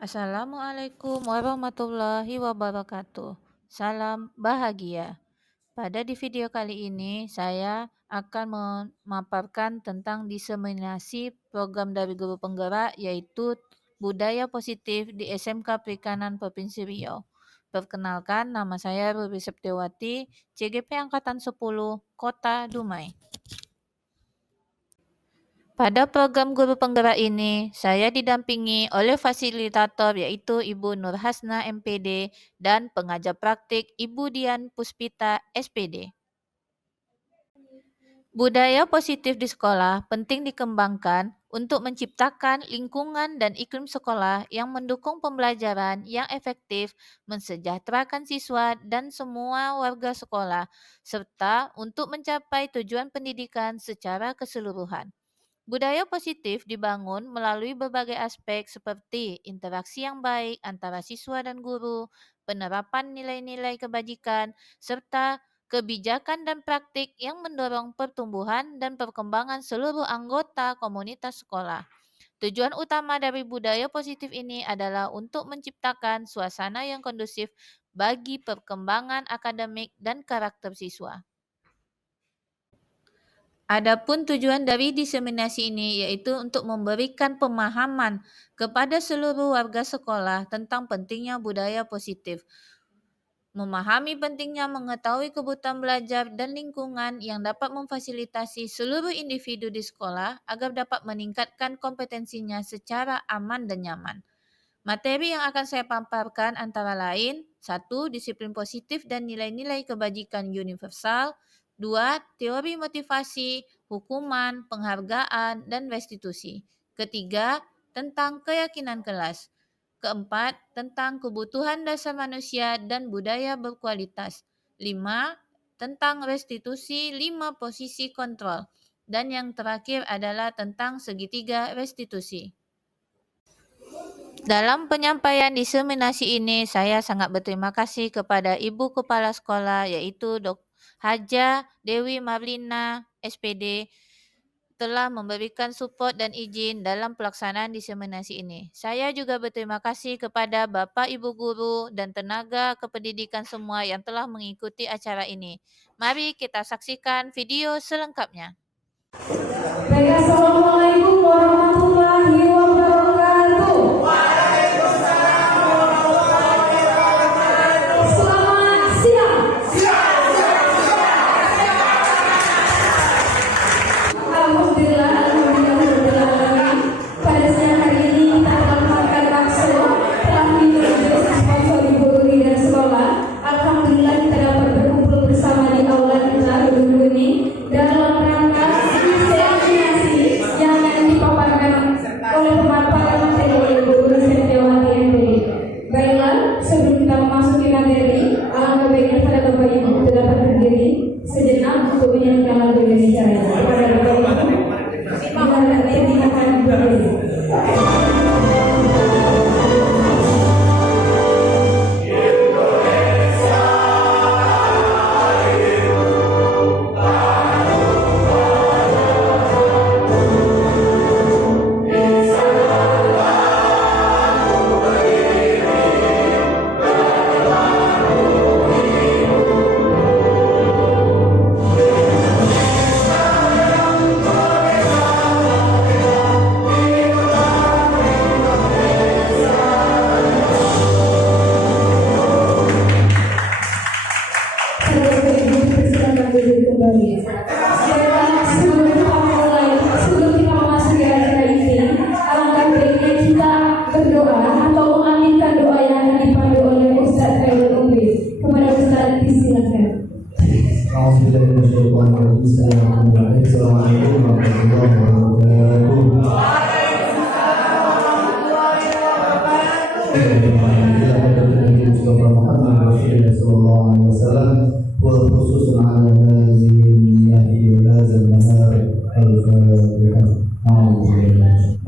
Assalamualaikum warahmatullahi wabarakatuh. Salam bahagia. Pada di video kali ini saya akan memaparkan tentang diseminasi program dari guru penggerak yaitu budaya positif di SMK Perikanan Provinsi Riau. Perkenalkan, nama saya Ruby Septiawati, CGP Angkatan 10, Kota Dumai. Pada program guru penggerak ini, saya didampingi oleh fasilitator yaitu Ibu Nur Hasna MPD dan pengajar praktik Ibu Dian Puspita SPD. Budaya positif di sekolah penting dikembangkan untuk menciptakan lingkungan dan iklim sekolah yang mendukung pembelajaran yang efektif, mensejahterakan siswa dan semua warga sekolah, serta untuk mencapai tujuan pendidikan secara keseluruhan. Budaya positif dibangun melalui berbagai aspek seperti interaksi yang baik antara siswa dan guru, penerapan nilai-nilai kebajikan, serta kebijakan dan praktik yang mendorong pertumbuhan dan perkembangan seluruh anggota komunitas sekolah. Tujuan utama dari budaya positif ini adalah untuk menciptakan suasana yang kondusif bagi perkembangan akademik dan karakter siswa. Adapun tujuan dari diseminasi ini yaitu untuk memberikan pemahaman kepada seluruh warga sekolah tentang pentingnya budaya positif, memahami pentingnya mengetahui kebutuhan belajar dan lingkungan yang dapat memfasilitasi seluruh individu di sekolah agar dapat meningkatkan kompetensinya secara aman dan nyaman. Materi yang akan saya paparkan antara lain: 1. Disiplin positif dan nilai-nilai kebajikan universal. 2. Teori motivasi, hukuman, penghargaan, dan restitusi. Ketiga, tentang keyakinan kelas. Keempat, tentang kebutuhan dasar manusia dan budaya berkualitas. 5. Tentang restitusi 5 posisi kontrol. Dan yang terakhir adalah tentang segitiga restitusi. Dalam penyampaian diseminasi ini, saya sangat berterima kasih kepada Ibu Kepala Sekolah yaitu Haja Dewi Marlina SPD telah memberikan support dan izin dalam pelaksanaan diseminasi ini. Saya juga berterima kasih kepada Bapak Ibu Guru dan tenaga kependidikan semua yang telah mengikuti acara ini. Mari kita saksikan video selengkapnya. Baik, Assalamualaikum warahmatullahi wabarakatuh. Selamat siang. Alhamdulillah, alhamdulillah. Pada siang hari ini kita akan makan bakso telah diintroduksi sponsor Ibu Guru dan sekolah. Alhamdulillah kita dapat berkumpul bersama di aula kita dulu ini dalam rangka diseminasi yang akan dipaparkan oleh pemaparan materi oleh Ibu Guru Septiawati MPD. Baiklah, sebelum kita memasuki materi, alangkah baiknya pada Bapak Ibu kita dapat berdiri sejenak untuk menyanyikan lagu Indonesia Raya. Kepada Bapak Ibu, diharapkan dimakan berdiri. Sebelum kita memasuki acara ini, alangkah baiknya kita berdoa atau mengaminkan doa yang akan dipandu oleh Ustaz Khairul Umri. Kepada Ustaz, disilakan. Assalamualaikum warahmatullahi wabarakatuh. وخصوصا على هذه النيات وهذا النهار الفاتحة.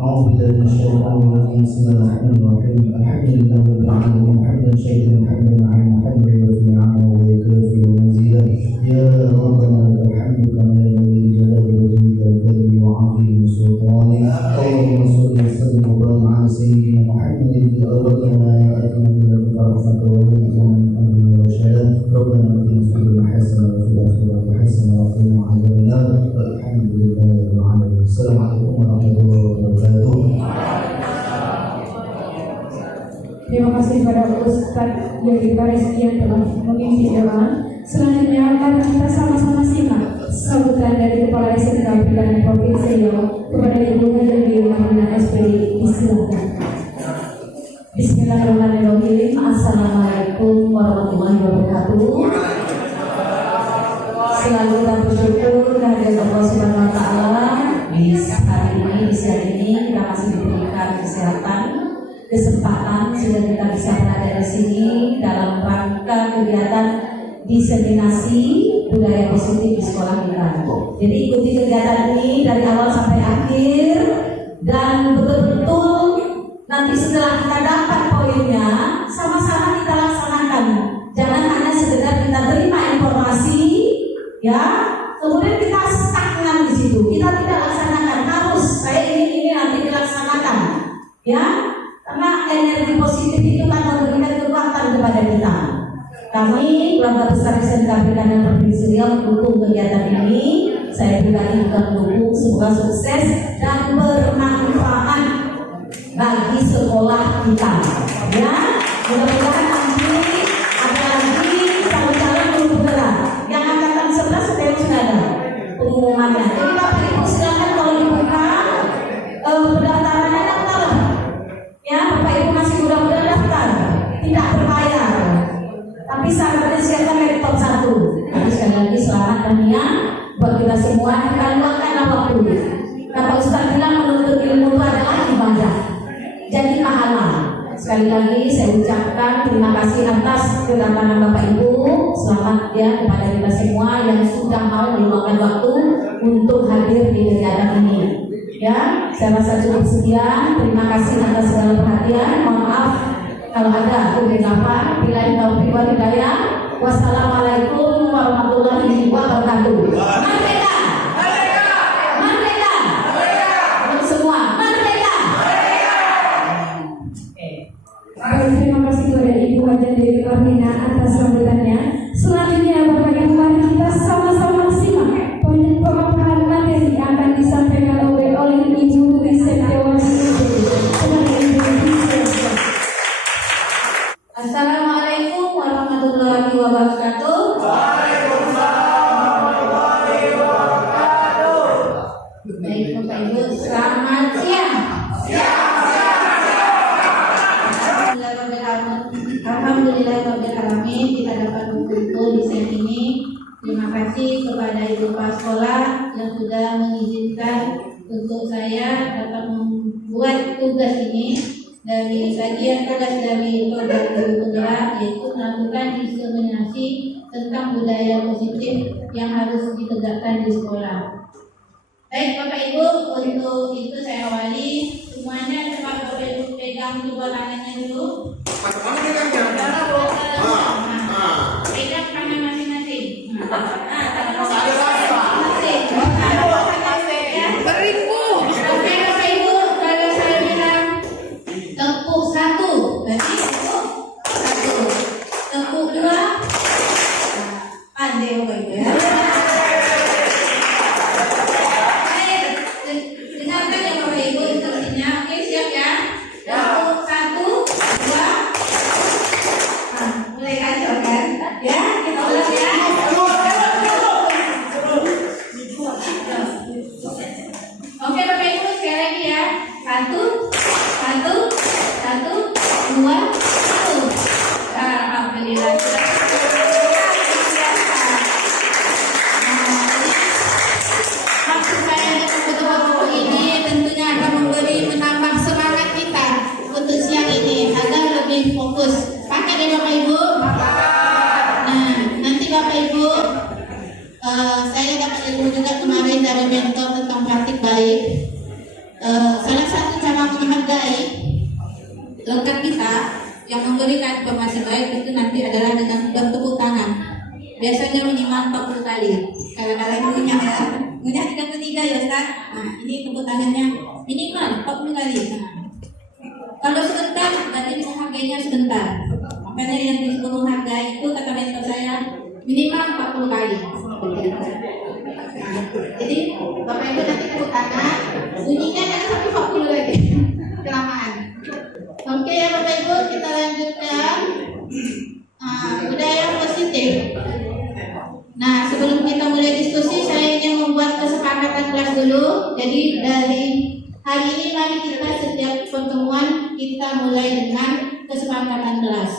أعوذ بالله من الشيطان الرجيم. بسم الله الرحمن الرحيم. الحمد لله رب العالمين حمدا شيئا حمدا عما حمدا وفي نعمه ويكافئ ومزيدا. يا ربنا لك الحمد كما ينبغي لجلال وجهك الكريم وعظيم سلطانك. اللهم صل وسلم وبارك على سيدنا محمد الأولين والآخرين من الرحمة والرحمة والرشاد ربنا آتنا في الدنيا حسنة وفي الآخرة حسنة وقنا عذاب النار والحمد لله رب العالمين. السلام عليكم ورحمة الله وبركاته. Terima kasih kepada Ustadz Yogi Baris yang telah memimpin doa. Selanjutnya akan kita sama-sama simak sambutan dari Kepala SMK Perikanan Provinsi Riau kepada Ibu Haji Marina SPD. Disilakan. Bismillahirrahmanirrahim. Assalamualaikum warahmatullahi wabarakatuh. Selalu kita bersyukur kehadirat Allah Subhanahu Wa Taala di hari ini, di siang ini kita masih diberikan kesehatan, kesempatan sudah kita bisa berada di sini dalam rangka kegiatan diseminasi budaya positif di sekolah kita. Jadi ikuti kegiatan ini dari awal sampai akhir dan betul-betul nanti setelah kita dapat poinnya sama-sama kita laksanakan. Jangan hanya sekedar kita terima informasi, ya, kemudian kita stagnan di situ. Kita tidak laksanakan. Harus kayak ini nanti dilaksanakan, ya. Karena energi positif itu kan memberikan kekuatan kepada kita. Kami keluarga besar SMK Perikanan Provinsi Riau mendukung kegiatan ini. Saya pribadi juga mendukung, semoga sukses dan bermanfaat bagi sekolah kita. Ya, mudah-mudahan nanti ada lagi calon-calon guru penggerak yang angkatan 11 sudah ada pengumumannya. Jadi Bapak Ibu silakan kalau dibuka pendaftarannya daftar. Ya, Bapak Ibu masih muda-muda daftar, tidak berbayar. Tapi syaratnya siapkan laptop 1. Jadi sekali lagi selamat tania buat kita semua. Kita luangkan waktu. Kata Ustaz bilang menuntut ilmu itu adalah ibadah, jadi pahala. Sekali lagi saya ucapkan terima kasih atas kedatangan Bapak Ibu. Selamat ya kepada kita semua yang sudah mau meluangkan waktu untuk hadir di kegiatan ini. Ya, saya rasa cukup sekian. Terima kasih atas segala perhatian. Mohon maaf kalau ada kegagapan. Bila taufiq wal hidayah. Wassalamualaikum warahmatullahi wabarakatuh. Merdeka! Merdeka! Merdeka! Untuk semua, merdeka! Baik, terima kasih kepada Ibu Haji Dewi Marina atas sambutannya. Selanjutnya Bapak Ibu mari kita sama-sama simak pemaparan materi yang akan disampaikan oleh Ibu Risetiawati. Assalamualaikum warahmatullahi wabarakatuh. Waalaikumsalam warahmatullahi wabarakatuh. Baik Bapak Ibu, selamat siang. Alhamdulillahirrahmanirrahim, kita dapat berkumpul di sini ini. Terima kasih kepada Ibu Kepala Sekolah yang sudah mengizinkan untuk saya dapat membuat tugas ini dari bagian tugas dari program guru penggerak, yaitu melakukan diseminasi tentang budaya positif yang harus ditegakkan di sekolah. Baik Bapak Ibu, untuk itu saya awali semuanya. Coba Bapak Ibu pegang dua tangannya dulu. Pegang tangan masing-masing. Tangan masing-masing. Beribu. Oke Bapak Ibu, kalau saya bilang tepuk 1, berarti tepuk 1. Tepuk 2. Pandai Bapak Ibu ya. Dengarkan ya Bapak Ibu instruksinya. Oke, siap ya. Tepuk 1, 2. Mulai kacau kan? Ya, kita ulang ya. Oke Bapak Ibu, sekali lagi ya. 1, 1, 1, 2, 1. Alhamdulillah. Maksud saya dengan foto-foto ini tentunya akan menambah semangat kita untuk siang ini agar lebih fokus. Pakai deh Bapak Ibu. Nah, nanti Bapak Ibu, saya dapat ilmu juga kemarin dari mentor tentang praktik baik. Salah satu cara menghargai rekan kita yang memberikan informasi baik itu nanti adalah dengan bertepuk tangan. Biasanya minimal 40 kali. Kadang-kadang punya 33 ya Ustaz. Nah, ini tepuk tangannya minimal 40 kali. Nah, Kalau sebentar berarti menghargainya sebentar. Makanya yang disebut menghargai itu kata mentor saya minimal 40 kali. Jadi Bapak Ibu nanti tepuk tangan, bunyinya kan sampai 40 lagi. Kelamaan. Oke ya Bapak Ibu, kita lanjutkan budaya positif. Nah, sebelum kita mulai diskusi, saya ingin membuat kesepakatan kelas dulu. Jadi dari hari ini mari kita setiap pertemuan kita mulai dengan kesepakatan kelas.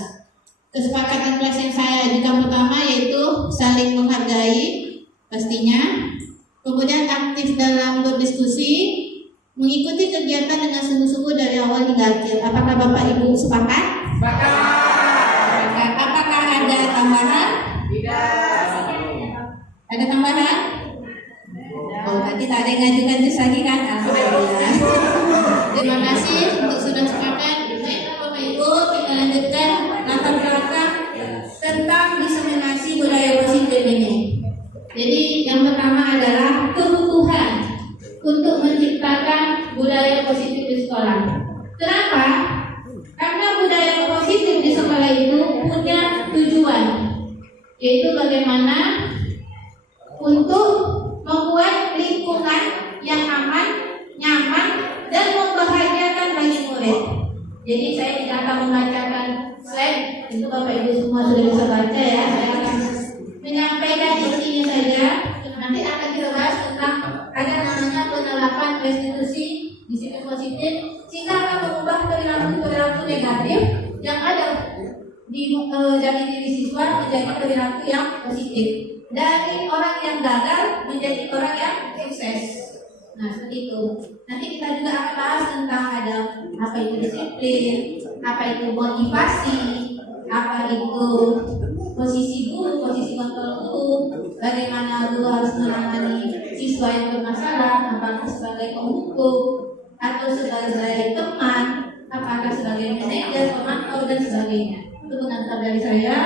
Kesepakatan kelas yang saya ajukan pertama yaitu saling menghargai pastinya. Kemudian aktif dalam berdiskusi, mengikuti kegiatan dengan sungguh-sungguh dari awal hingga akhir. Apakah Bapak Ibu sepakat? Sepakat. Apakah ada tambahan? Tidak. Ada tambahan? Oh, nanti tak ada yang ngajukan jus lagi kan? Alhamdulillah. Terima kasih untuk sudah sepakat. Baiklah Bapak Ibu, kita lanjutkan latar belakang tentang diseminasi budaya positif ini. Jadi yang pertama adalah kebutuhan untuk menciptakan budaya positif di sekolah. Kenapa? Karena budaya positif di sekolah itu punya tujuan, yaitu bagaimana untuk membuat lingkungan yang aman, nyaman, dan membahagiakan bagi murid. Jadi saya tidak akan membacakan slide, itu Bapak Ibu semua sudah bisa baca ya. Saya akan menyampaikan intinya saja. Nanti akan kita bahas tentang ada namanya penerapan restitusi disiplin positif, sehingga akan mengubah perilaku negatif yang ada dari diri siswa menjadi perilaku yang positif. Dari orang yang gagal menjadi orang yang sukses. Nah, seperti itu. Nanti kita juga akan bahas tentang ada apa itu disiplin, apa itu motivasi, apa itu posisi guru, posisi kontrol guru, bagaimana guru harus menangani siswa yang bermasalah, apakah sebagai penghukum atau sebagai teman, apakah sebagai manajer, pemantau dan sebagainya. Itu pengantar dari saya.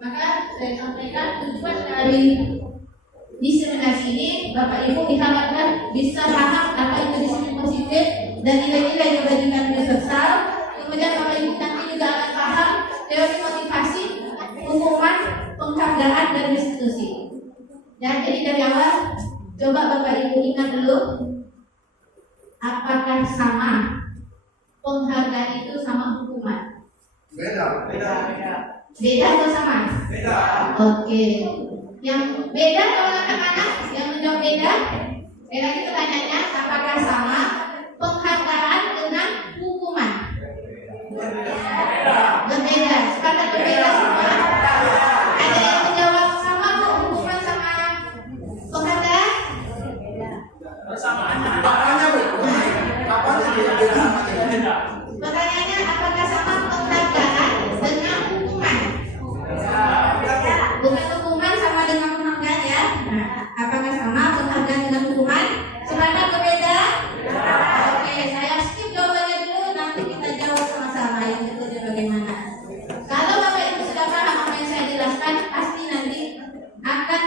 Maka saya sampaikan tujuan dari diseminasi ini, Bapak Ibu diharapkan bisa paham apa itu disiplin positif dan nilai-nilai kebaikan universal. Kemudian Bapak Ibu nanti juga akan paham teori motivasi, hukuman, penghargaan dan restitusi. Dan jadi dari awal, coba Bapak Ibu ingat dulu, apakah sama penghargaan itu sama hukuman? Beda. Beda atau sama? Beda. Oke. Yang beda kalau anak-anak yang menjawab beda, lagi pertanyaannya, apakah sama penghargaan dengan hukuman? Berbeda. Sepakat berbeda semua? Ada yang menjawab sama kok hukuman sama penghargaan? Pertanyaannya, apakah sama penghargaan dengan hukuman? Bukan hukuman sama dengan penghargaan ya. Nah, apakah sama penghargaan dengan hukuman? Sepakat berbeda? Oke, saya skip jawabannya dulu, nanti kita jawab sama-sama yang berikutnya bagaimana. Kalau Bapak Ibu sudah paham apa yang saya jelaskan, pasti nanti akan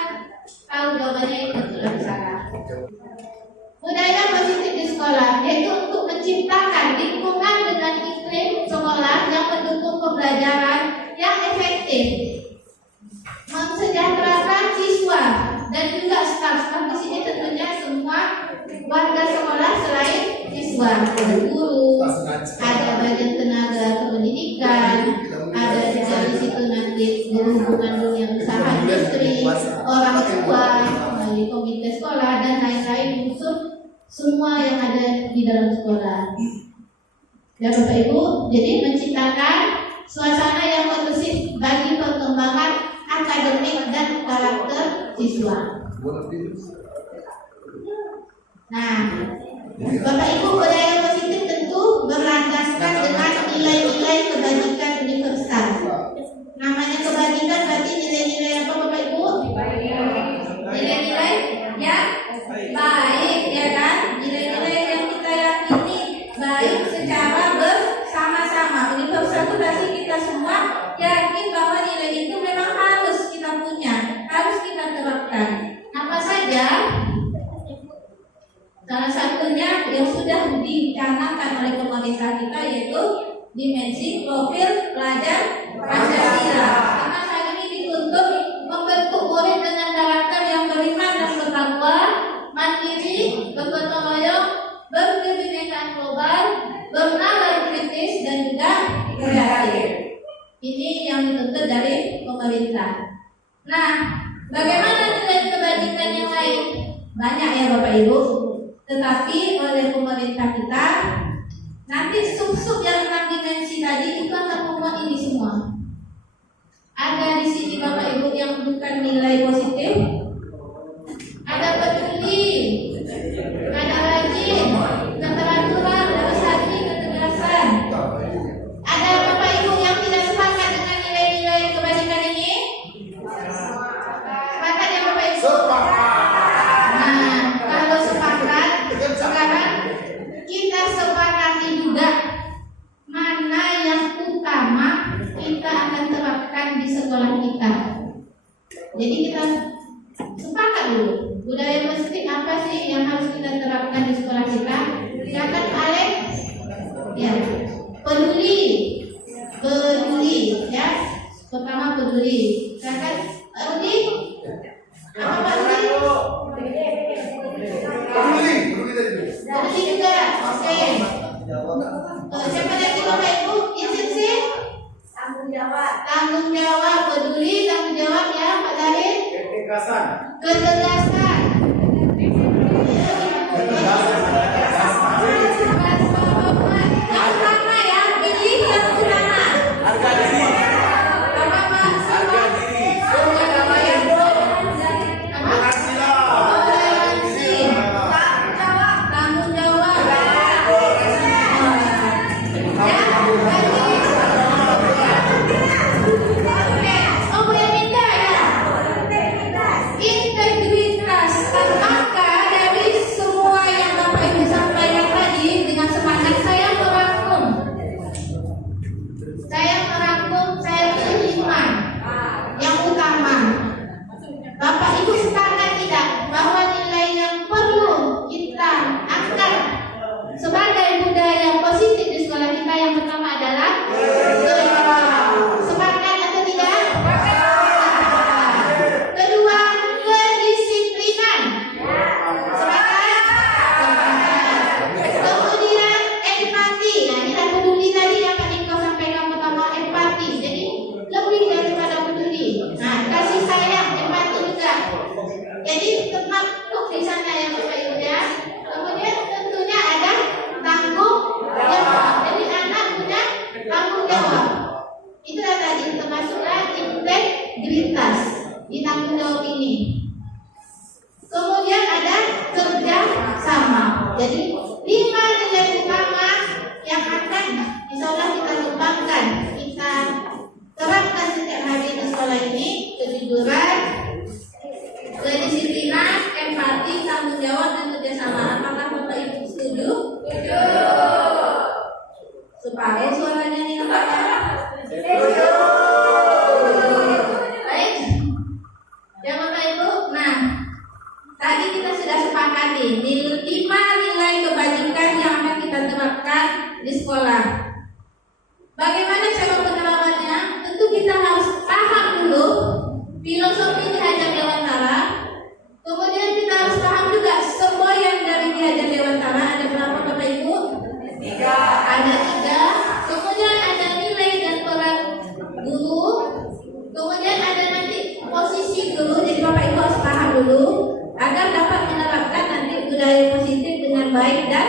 tahu jawabannya itu betul atau salah. Budaya positif di sekolah yaitu untuk menciptakan lingkungan dengan iklim sekolah yang mendukung pembelajaran yang efektif, mensejahterakan siswa dan juga staf di sini tentunya semua warga sekolah selain siswa, ada guru, ada bagian tenaga kependidikan, ada juga di situ nanti guru hubungan dunia usaha industri, orang tua, melalui komite sekolah dan lain-lain unsur semua yang ada di dalam sekolah. Ya Bapak Ibu, jadi menciptakan suasana yang kondusif bagi perkembangan akademik dan karakter siswa. Nah, Bapak Ibu, budaya positif tentu berlandaskan dengan nilai-nilai kebajikan universal. Namanya kebajikan berarti nilai-nilai apa Bapak Ibu? Nilai-nilai yang baik, ya kan? Nilai-nilai yang kita yakini baik secara bersama-sama. Universal itu berarti kita semua yakin bahwa nilai itu memang harus kita punya, harus kita terapkan. Apa saja? Salah Salah satunya yang sudah dicanangkan oleh pemerintah kita yaitu dimensi profil pelajar Pancasila. Karena saat ini dituntut membentuk murid dengan karakter yang beriman dan bertakwa, mandiri, bergotong royong, berkebinekaan global, bernalar kritis dan juga kreatif. Ini yang dituntut dari pemerintah. Nah, bagaimana dengan kebajikan yang lain? Banyak ya Bapak Ibu. Tetapi oleh pemerintah kita nanti sub-sub yang 6 dimensi tadi itu akan memuat ini semua. Ada di sini Bapak Ibu yang bukan nilai positif. Ada peduli, ada rajin, keteraturan, terus hati, ketegasan. Ada Bapak Ibu yang tidak sepakat dengan nilai-nilai kebajikan ini? Sepakat ya Bapak Ibu? Nah, kalau sepakat, sekarang kita sepakati juga mana yang utama kita akan terapkan di sekolah kita. Jadi kita sepakat dulu budaya positif apa sih yang harus kita terapkan di sekolah kita. Silakan Alex. Ya, peduli ya. Pertama peduli. Silakan Pak Rudi. Apa Pak Rudi? Peduli juga. Oke. Siapa lagi Bapak Ibu? Izin sih. Tanggung jawab, peduli, tanggung jawab ya Pak Darin. Ketegasan. Yang utama ya, pilih yang utama. Harga diri. Apa Pak? Harga diri. Tanggung jawab. Integritas. Maka dari semua yang Bapak Ibu sampaikan tadi, dengan semangat saya merangkum, saya pilih 5 yang utama. Bapak Ibu sepakat tidak bahwa nilai yang perlu kita angkat sebagai budaya positif di sekolah kita yang pertama adalah sepakat atau tidak? Kedua, kedisiplinan. Sepakat? Kemudian empati. Nah, kita peduli tadi yang Pak Niko sampaikan pertama, empati. Jadi lebih daripada peduli. Nah, kasih sayang, empati juga. Jadi termasuk di sana ya Bapak Ibu ya. Kemudian tentunya ada tanggung jawab. Jadi anak punya tanggung jawab. Itulah tadi termasuklah integritas di tanggung jawab ini. Kemudian ada kerja sama. Jadi 5 nilai utama yang akan insya Allah kita kembangkan, kita terapkan setiap hari di sekolah ini. Kejujuran, kedisiplinan, empati, tanggung jawab, dan kerjasama. Apakah Bapak Ibu setuju? Setuju. Sepakai suaranya nih nampaknya. Setuju. Baik. Ya Bapak Ibu. Nah, tadi kita sudah sepakati 5 nilai kebajikan yang akan kita terapkan di sekolah. Bagaimana cara penerapannya? Tentu kita harus paham dulu filosofi Ki Hajar Dewantara. Kemudian kita harus paham juga semboyan dari Ki Hajar Dewantara. Ada berapa Bapak Ibu? 3. Ada 3. Kemudian ada nilai dan peran guru. Kemudian ada nanti posisi guru. Jadi Bapak Ibu harus paham dulu agar dapat menerapkan nanti budaya positif dengan baik dan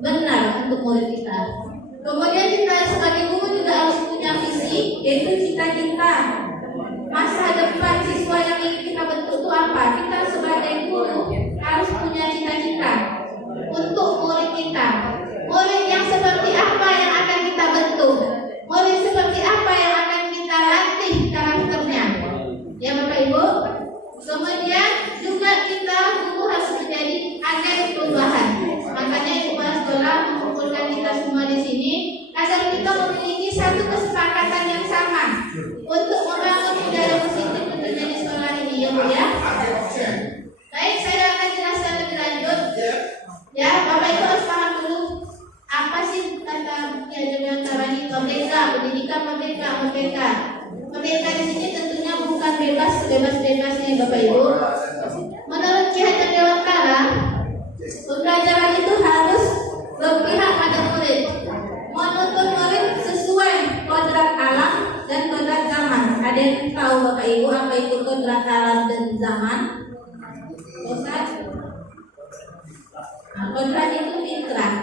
benar untuk murid kita. Kemudian kita sebagai guru juga harus punya visi, yaitu cita-cita masa depan siswa yang ingin kita bentuk itu apa. Kita sebagai guru harus punya cita-cita untuk murid kita. Murid yang seperti apa yang akan kita bentuk, murid seperti apa yang akan kita latih karakternya. Ya Bapak Ibu. Kemudian juga kita guru harus menjadi agen perubahan. Makanya Ibu Kepala Sekolah mengumpulkan kita semua di sini agar kita memiliki satu kesepakatan yang sama untuk membangun budaya positif tentunya di sekolah ini ya Bu ya. Baik, saya akan jelaskan lebih lanjut. Bapak Ibu harus paham dulu apa sih kata Ki Antara ini merdeka, pendidikan merdeka, merdeka. Merdeka di sini tentunya bukan bebas-bebasnya Bapak Ibu. Menurut Ki Hajar Dewantara, pembelajaran itu harus berpihak pada murid, menuntut murid sesuai kodrat alam dan kodrat zaman. Ada yang tahu Bapak Ibu apa itu kodrat alam dan zaman? Ustaz? Nah, kodrat itu fitrah.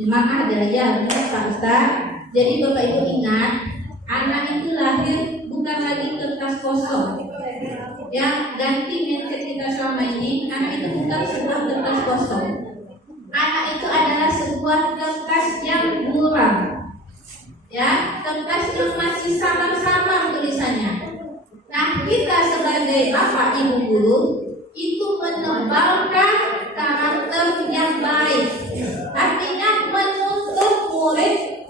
Memang ada ya, Pak Ustaz. Jadi Bapak Ibu ingat, anak itu lahir bukan lagi kertas kosong. Ya, ganti mindset kita selama ini. Anak itu bukan sebuah kertas kosong. Anak itu adalah sebuah kertas yang buram. Ya, kertas yang masih samar-samar tulisannya. Nah, kita sebagai bapak ibu guru itu menebalkan karakter yang baik. Artinya menuntut murid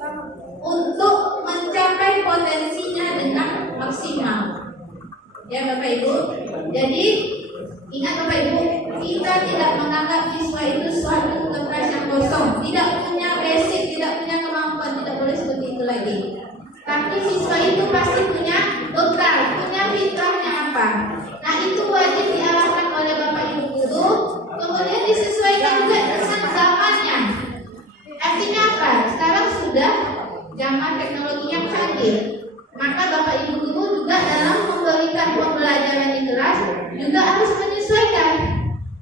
untuk mencapai potensinya dengan maksimal. Ya Bapak Ibu. Jadi ingat Bapak Ibu, kita tidak menganggap siswa itu suatu kertas yang kosong, tidak punya basic, tidak punya kemampuan, tidak boleh seperti itu lagi. Tapi siswa itu pasti punya bekal, punya fitrahnya apa. Nah itu wajib diarahkan oleh Bapak Ibu guru, kemudian disesuaikan juga dengan zamannya. Artinya apa? Sekarang sudah zaman teknologi yang canggih. Maka Bapak Ibu guru juga dalam memberikan pembelajaran di kelas juga harus menyesuaikan.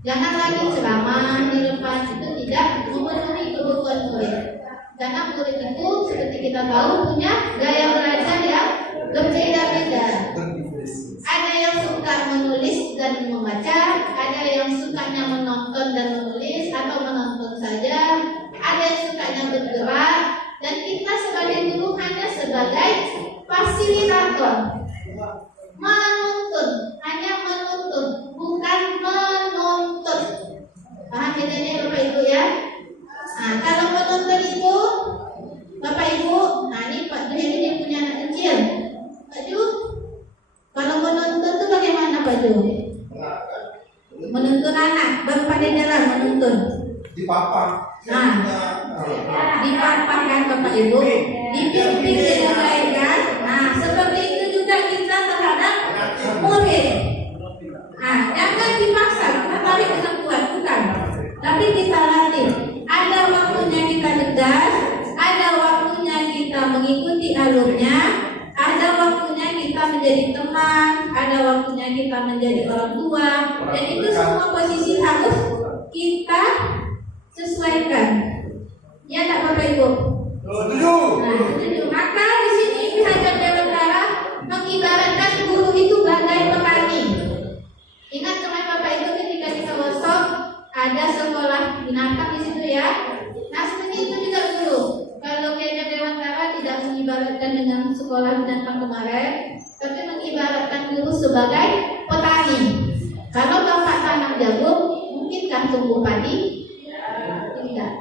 Jangan lagi ceramah di depan, itu tidak memenuhi kebutuhan murid. Karena murid itu seperti kita tahu punya gaya belajar yang berbeda-beda. Ada yang suka menulis dan membaca, ada yang sukanya menonton dan menulis atau menonton saja, ada yang sukanya bergerak, dan kita sebagai guru hanya sebagai fasilitator, menuntun, hanya menuntun, bukan menuntut. Paham bedanya Bapak Ibu ya? Nah, kalau menuntun itu Bapak Ibu, nah ini Pak Ju ini punya anak kecil. Pak Ju, kalau menuntun itu bagaimana Pak Ju? Menuntun anak, baru pada jalan menuntun. Dipapak. Nah, dipapahkan Bapak Ibu, dibimbing dengan baik kan? Nah, seperti itu juga kita terhadap murid. Nah, jangan dipaksa, kita tarik dengan kuat, bukan. Tapi kita latih. Ada waktunya kita tegas, ada waktunya kita mengikuti alurnya, ada waktunya kita menjadi teman, ada waktunya kita menjadi orang tua, dan itu semua posisi harus kita sesuaikan. Ya tak Bapak Ibu? Nah, setuju. Maka di sini Ki Hajar Dewantara mengibaratkan guru itu bagai petani. Ingat teman Bapak Ibu ketika kita workshop ada sekolah binatang di situ ya. Nah seperti itu juga guru. Kalau Ki Hajar Dewantara tidak mengibaratkan dengan sekolah binatang kemarin, tapi mengibaratkan guru sebagai petani. Kalau Bapak tanam jagung, mungkinkah tumbuh padi? Tidak.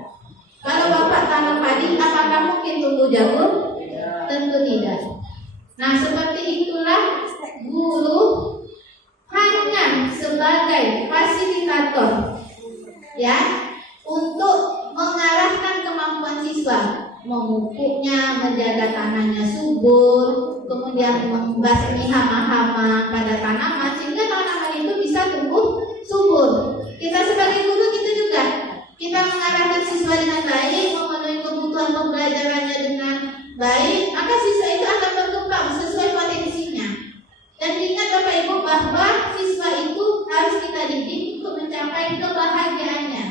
Kalau Bapak tanam padi, apakah mungkin tumbuh jagung? Tentu tidak. Nah, seperti itulah guru hanya sebagai fasilitator, ya, untuk mengarahkan kemampuan siswa, memupuknya, menjaga tanahnya subur, kemudian membasmi hama-hama pada tanaman sehingga tanaman itu bisa tumbuh subur. Kita sebagai guru gitu juga. Kita mengarahkan siswa dengan baik, memenuhi kebutuhan pembelajarannya dengan baik, maka siswa itu akan berkembang sesuai potensinya. Dan ingat Bapak Ibu bahwa siswa itu harus kita didik untuk mencapai kebahagiaannya.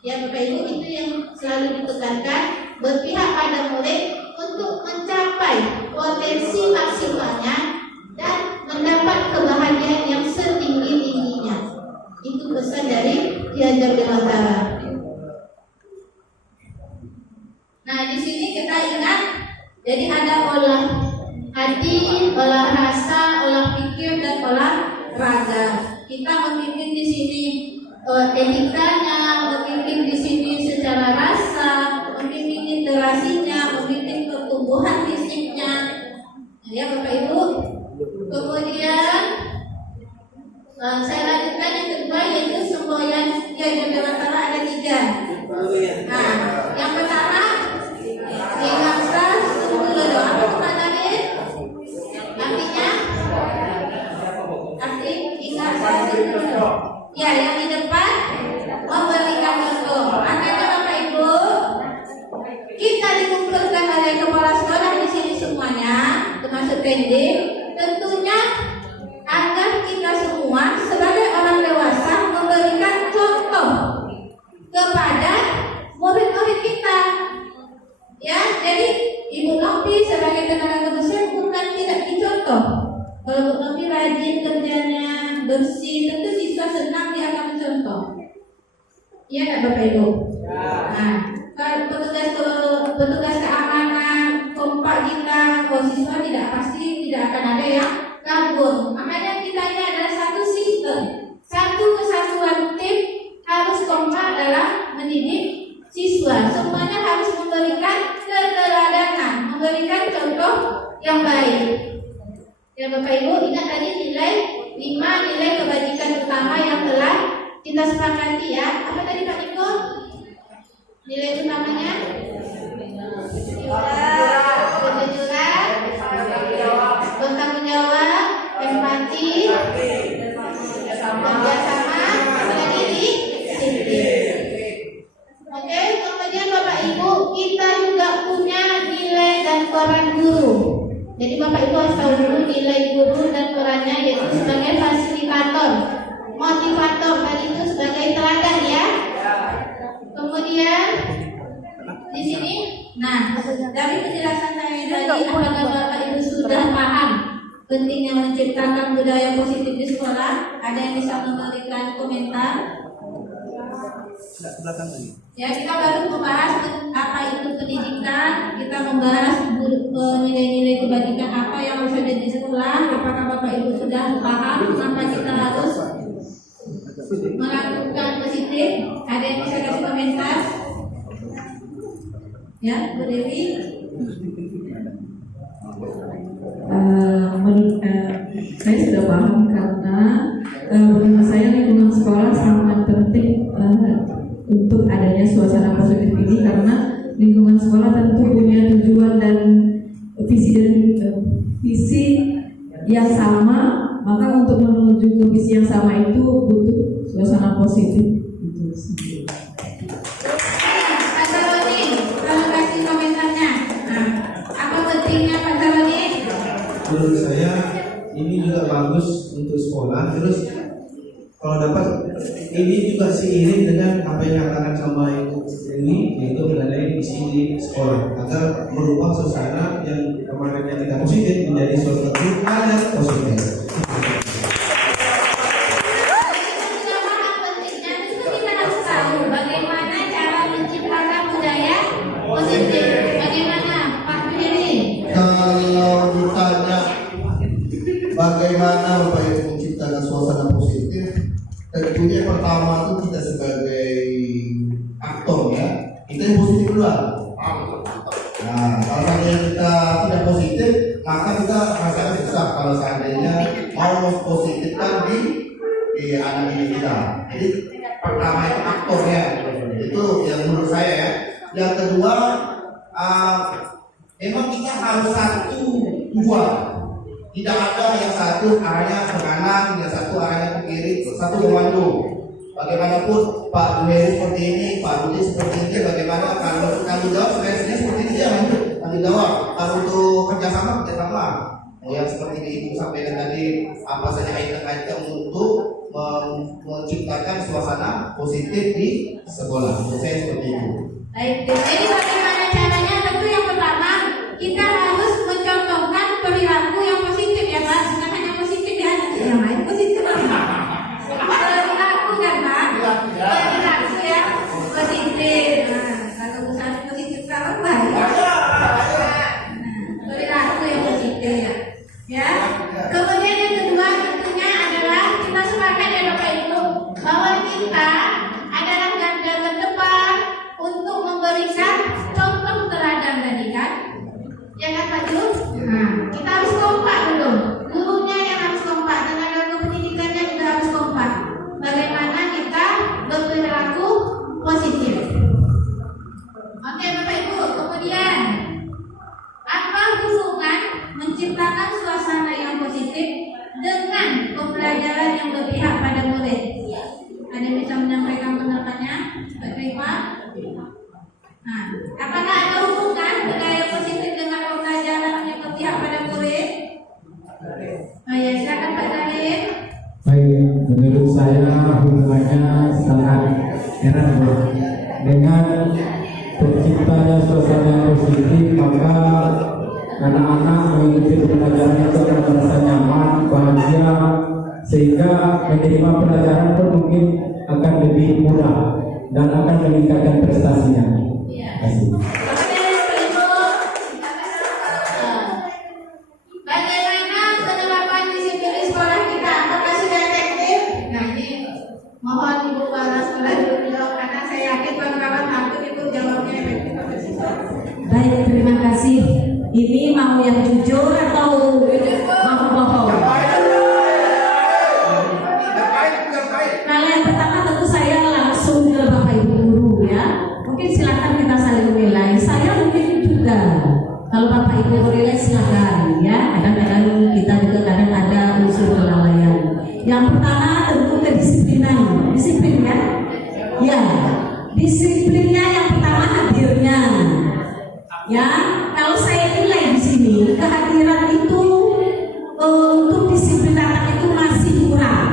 Ya Bapak Ibu, itu yang selalu ditekankan, berpihak pada murid untuk mencapai potensi maksimalnya dan mendapat kebahagiaan yang setinggi-tingginya. Itu pesan dari Ki Hajar Dewantara. Nah, di sini kita ingat, jadi ada olah hati, olah rasa, olah pikir, dan olah raga. Kita memimpin di sini etikanya, memimpin di sini secara rasa, memimpin literasinya, memimpin pertumbuhan fisiknya. Ya Bapak Ibu. Kemudian saya lanjutkan yang kedua yaitu semboyan Ki Hajar Dewantara ada 3 tenaga kebersihan bukan tidak dicontoh. Kalau Bu Novi rajin kerjanya, bersih, tentu siswa senang dia akan mencontoh. Iya nggak Bapak Ibu? Nah, kalau petugas keamanan kompak kita, siswa tidak pasti tidak akan ada yang kabur. Makanya kita ini adalah satu sistem, satu kesatuan tim harus kompak dalam mendidik siswa. Semuanya harus memberikan keteladanan, memberikan contoh yang baik. Ya Bapak Ibu, ingat tadi nilai 5 nilai kebajikan utama yang telah kita sepakati ya. Apa tadi Pak Niko? Nilai utamanya? Kejujuran, bertanggung jawab, empati, kerjasama, apa lagi disiplin. Oke, kemudian Bapak Ibu, kita juga punya nilai dan peran guru. Jadi Bapak Ibu harus tahu dulu nilai guru dan perannya, yaitu sebagai fasilitator, motivator, tadi itu sebagai teladan ya. Kemudian di sini, nah dari penjelasan saya tadi, apakah Bapak Ibu sudah paham pentingnya menciptakan budaya positif di sekolah? Ada yang bisa memberikan komentar? Ya, kita baru membahas apa itu pendidikan, kita membahas nilai-nilai kebajikan apa yang harus ada di sekolah. Apakah Bapak Ibu sudah paham mengapa kita harus melakukan positif? Ada yang bisa kasih komentar? Ya, Bu Dewi. Saya sudah paham karena menurut saya lingkungan sekolah sangat penting untuk adanya suasana positif ini, karena lingkungan sekolah tentu punya tujuan dan visi yang sama, maka untuk menuju ke visi yang sama itu butuh suasana positif. Pak Saroni, kalau kasih komentarnya, apa pentingnya Pak Saroni? Menurut saya ini juga bagus untuk sekolah. Terus kalau dapat ini juga seiring dengan apa yang dikatakan sama Ibu ini, yaitu mengenai visi di sekolah agar merubah suasana yang kemarin yang tidak positif menjadi suasana yang positif. Kita harus tahu bagaimana cara menciptakan budaya positif. Bagaimana Pak Dewi? Kalau ditanya bagaimana Bapak Ibu menciptakan suasana positif, tentunya pertama itu kita sebagai aktor ya, kita yang positif dulu. Nah, kalau seandainya kita tidak positif, maka kita rasanya susah kalau seandainya mau positifkan di anak didik kita. Jadi pertama itu aktornya, itu yang menurut saya ya. Yang kedua, memang kita harus satu tujuan. Tidak ada yang satu arahnya ke kanan, yang satu arahnya ke kiri, satu komando. Bagaimanapun Pak Heri seperti ini, Pak Budi seperti ini, bagaimana kalau tanggung jawab seleksinya seperti ini ya, tanggung jawab. Kalau untuk kerjasama, yang seperti Ibu sampaikan tadi, apa saja item-item untuk menciptakan suasana positif di sekolah. Menurut saya seperti itu. Baik, jadi bagaimana caranya? Tentu yang pertama kita harus mencontohkan perilaku yang positif ya Pak, bukan hanya positif ya, yang lain positif. Perilaku kan Pak, perilaku yang positif. Nah, kalau usaha positif kalau baik. Perilaku yang positif ya. Kemudian yang kedua tentunya adalah kita sepakat ya Bapak Ibu bahwa kita adalah garda terdepan untuk memberikan contoh teladan tadi kan. Ya kan Pak Ju? Nah, kita harus kompak dulu. Gurunya yang harus kompak, tenaga kependidikannya juga harus kompak. Bagaimana kita berperilaku positif. Oke Bapak Ibu, kemudian apa hubungan menciptakan suasana yang positif dengan pembelajaran yang berpihak pada murid? Ada yang bisa menyampaikan pendapatnya? Pak Rima? Nah, apakah ada hubungan budaya positif dengan pembelajaran yang berpihak pada murid? Oh ya, silakan Pak David. Baik, menurut saya hubungannya sangat erat Bu. Dengan terciptanya suasana positif, maka anak-anak mengikuti pelajaran itu akan merasa nyaman, bahagia, sehingga menerima pelajaran pun mungkin akan lebih mudah dan akan meningkatkan prestasinya. Terima kasih. Bagaimana penerapan disiplin di sekolah kita? Apakah sudah efektif? Nah ini mohon ibu kepala sekolah dijawab karena saya yakin kawan-kawan takut itu jawabnya efektif atau tidak. Baik, terima kasih. Ini mau yang jujur atau mau bohong? Kalau yang pertama tentu saya langsung ke Bapak Ibu guru ya. Mungkin silakan kita saling menilai. Saya mungkin juga. Kalau Bapak Ibu menilai silakan ya. Kadang-kadang kita juga kadang ada unsur kelalaian. Yang pertama tentu kedisiplinan. Disiplin ya. Ya, disiplinnya yang pertama hadirnya. Ya, kalau saya nilai di sini kehadiran itu untuk disiplin anak itu masih kurang.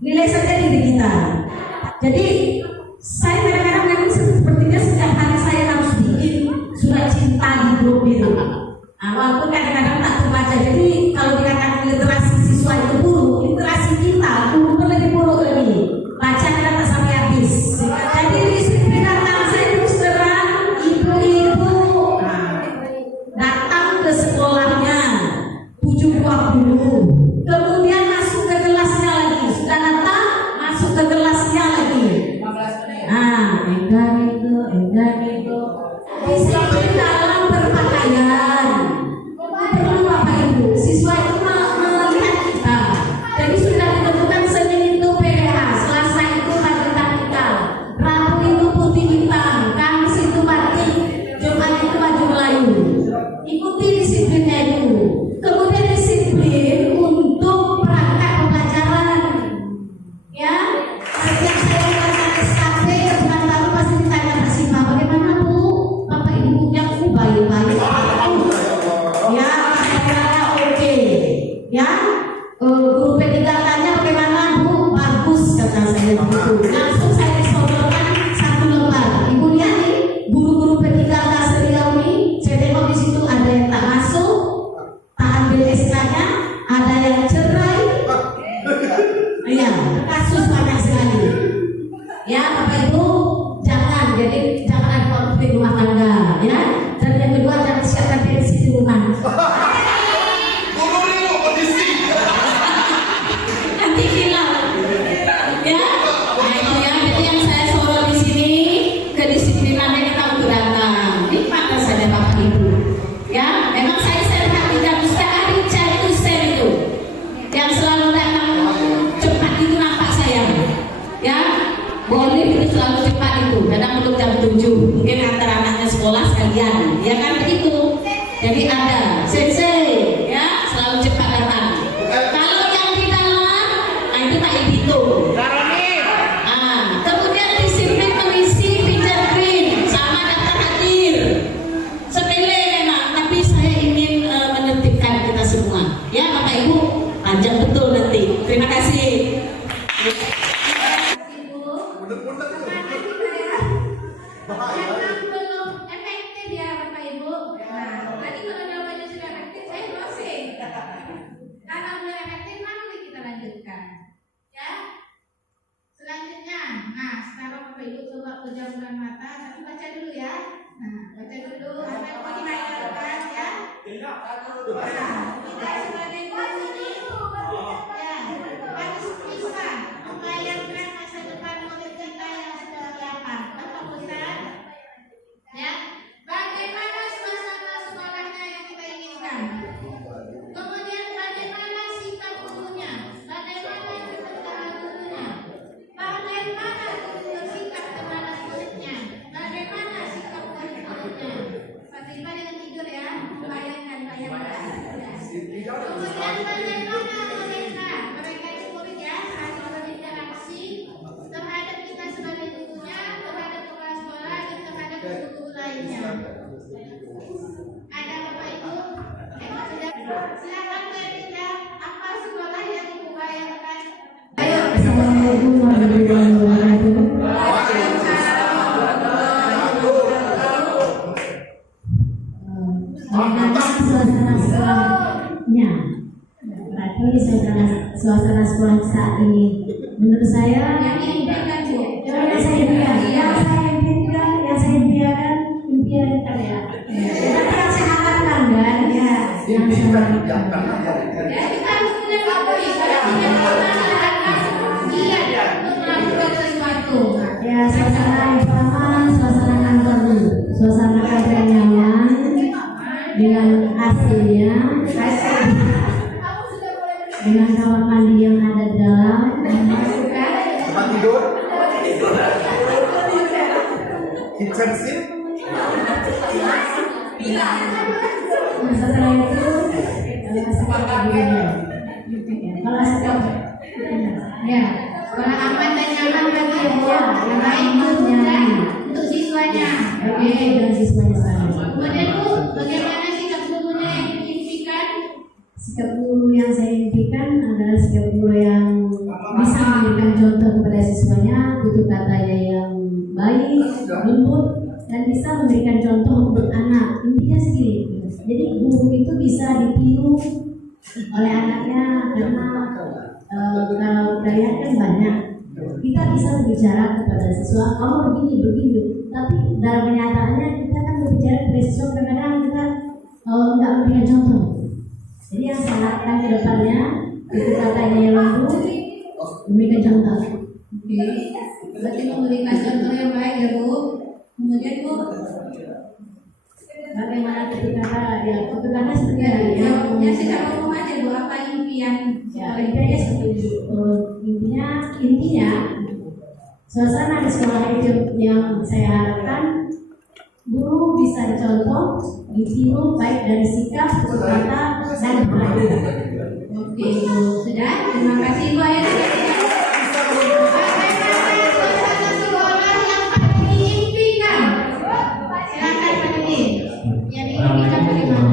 Nilai saja diri kita. Jadi saya kadang-kadang memang sepertinya setiap hari saya harus bikin surat cinta di grup itu. Nah, walaupun kadang-kadang tak terbaca. Jadi kalau dikatakan literasi siswa itu buruk, literasi kita guru itu lebih buruk lagi. Baca kadang tak sampai habis. Jadi disiplin anak saya terus terang, ibu-ibu datang ke sekolahnya 7.20, kemudian masuk ke kelasnya lagi, sudah datang masuk ke kelasnya lagi. Enggak gitu. Disiplin dalam berpakaian. Perlu Bapak Ibu, siswa itu melihat kita. Jadi sudah ditentukan Senin itu PDH, Selasa itu baju taktikal, Rabu itu putih hitam, Kamis itu batik, Jumat itu baju Melayu. Ikuti disiplinnya itu. Kemudian disiplin untuk perangkat pembelajaran. Ya, setiap saya melakukan SKP bulan baru pasti ditanya Pak Siva, bagaimana Bu? Bapak Ibu yang baik-baik. Ya, saya kira oke. Ya, guru P3 tanya bagaimana Bu? Bagus kata saya begitu. Langsung saya disodorkan satu lembar. Ibu lihat nih, guru-guru P3 kelas Riau ini, saya tengok di situ ada yang tak masuk, tak ambil SK-nya, ada yang cerai. Iya, kasus banyak sekali. Ya, Bapak Ibu, jangan ada konflik rumah tangga, ya. Dan yang kedua jangan siapkan tensi di rumah. Nanti hilang. Ya, nah itu ya. Jadi yang saya sorot di sini kedisiplinannya kita untuk datang. Nikmatkan saja Bapak Ibu. Ya, memang saya perhatikan setiap hari cek itu STEM itu. Yang selalu datang cepat itu nampak saya. Ya, boleh itu selalu cepat itu. Kadang untuk jam 7. Mungkin antara anaknya sekolah sekalian. Ya kan begitu. Jadi ada sensei ya selalu cepat datang. Kalau yang di dalam, nah itu tak hitung. Kemudian disiplin mengisi fingerprint sama daftar hadir. Sepele memang, tapi saya ingin menertibkan kita semua. Ya Bapak Ibu, panjang betul nanti. Terima kasih. Yang belum efektif ya Bapak Ibu. Nah, tadi kalau jawabannya sudah efektif, saya closing. Karena belum efektif, mari kita lanjutkan. Ya. Selanjutnya, nah sekarang Bapak Ibu coba pejamkan mata, tapi baca dulu ya. Nah, baca dulu apa yang mau dinaikkan ya. Nah, kita sebagai guru ini, ya harus bisa membayangkan masa depan murid kita yang sudah kelihatan. Betul Ustaz? Ya, bagaimana suasana sekolahnya yang kita inginkan. Kemudian bagaimana sikap gurunya, bagaimana kepercayaan gurunya, bagaimana guru bersikap kepada muridnya, bagaimana sikap murid-muridnya. Fatimah dengan tidur ya, bayangkan. Kemudian bagaimana mereka itu murid ya, saling berinteraksi terhadap kita sebagai gurunya, terhadap kepala sekolah dan terhadap guru-guru lainnya. Ada Bapak Ibu? Silakan berpindah. Apa sekolah yang Ibu bayangkan? Ayo. Assalamualaikum warahmatullahi wabarakatuh. Waalaikumsalam. suasana sekolah saat ini. Menurut saya Yang diimpikan Bu. yang saya impikan impian ya. Tapi yang saya harapkan kan ya, yang saya harapkan. Ya, kita harus punya mimpi. Kalau punya harapan, iya untuk melakukan sesuatu. Ya, suasana yang pertama, suasana kantor dulu. Suasana kantor yang nyaman dengan AC-nya, dengan kamar mandi yang ada di dalam. Tempat tidur, kitchen sink, Setelah itu kalau setelah Ya, sekolah aman dan nyaman bagi ya Bu. Yang baik untuk siswanya. oke dan siswanya sama. Kemudian Bu, bagaimana sikap gurunya yang diimpikan? Sikap guru yang saya impikan adalah sikap guru yang bisa memberikan contoh kepada siswanya, tutur katanya yang baik, lembut, dan bisa memberikan contoh untuk anak. Intinya sendiri. Jadi guru itu bisa ditiru oleh anaknya karena kalau kita lihat kan banyak. Kita bisa berbicara kepada siswa, kamu begini, tapi dalam kenyataannya kita kan berbicara kepada siswa kadang-kadang kita nggak memberikan contoh. Jadi yang saya harapkan ke depannya itu katanya yang lembut, memberikan contoh. Oke, berarti memberikan contoh yang baik ya Bu. Kemudian Bu, Bagaimana tutur kata? Ya tutur kata seperti tadi ya. ya sudah ngomong aja Bu, apa impian? Ya intinya seperti itu. Intinya suasana di sekolah itu yang saya harapkan guru bisa dicontoh, ditiru baik dari sikap, tutur kata, dan perilaku. Oke Bu, sudah. Terima kasih Bu Ayah. Bagaimana suasana sekolah yang paling diimpikan? Silakan Pak Didi. Yang diimpikan bagaimana?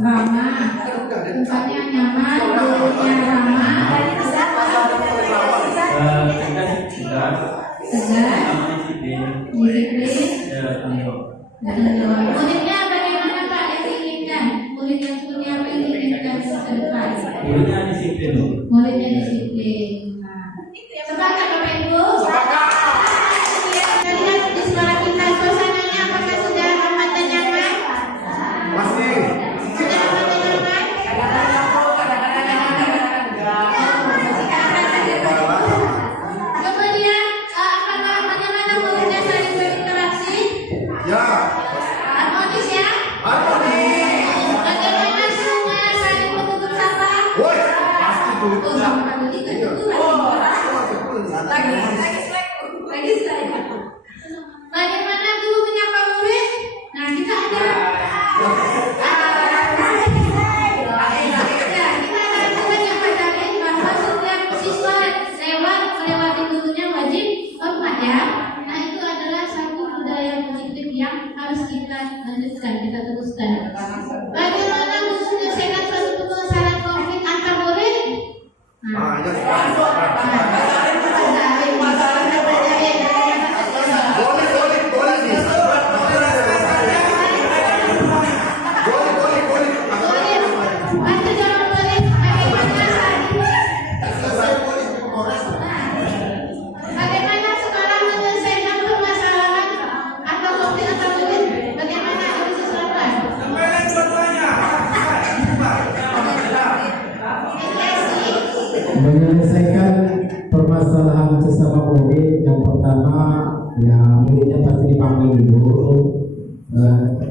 Ramah, tempatnya nyaman, gurunya ramah, segar, disiplin. Muridnya bagaimana Pak yang diinginkan? Murid yang seperti apa yang diinginkan ke depan? Muridnya disiplin. Sepakat Bapak Ibu? Kita lihat di sekolah kita suasananya apakah sudah aman dan nyaman? masih. Sudah aman dan nyaman? Kemudian apakah bagaimana muridnya saling berinteraksi? Ya, Harmonis ya? Bagaimana sungai saling menegur sapa? woi, pasti tuh. Oh, sama Pak Dudi kan itu lagi slide. Bagaimana guru menyapa murid? Nah, kita ada kita ada aturan yang pacarin bahwa setiap siswa melewati gurunya wajib hormat ya. Nah, itu adalah satu budaya positif yang harus kita lanjutkan, kita teruskan. Bagaimana guru menyelesaikan suatu permasalahan konflik antar murid? Nah, bantu jawab murid bagaimana sekolah menyelesaikan permasalahan atau konflik antar murid? Bagaimana harus disesuaikan? Menyelesaikan permasalahan sesama murid, yang pertama ya muridnya pasti dipanggil dulu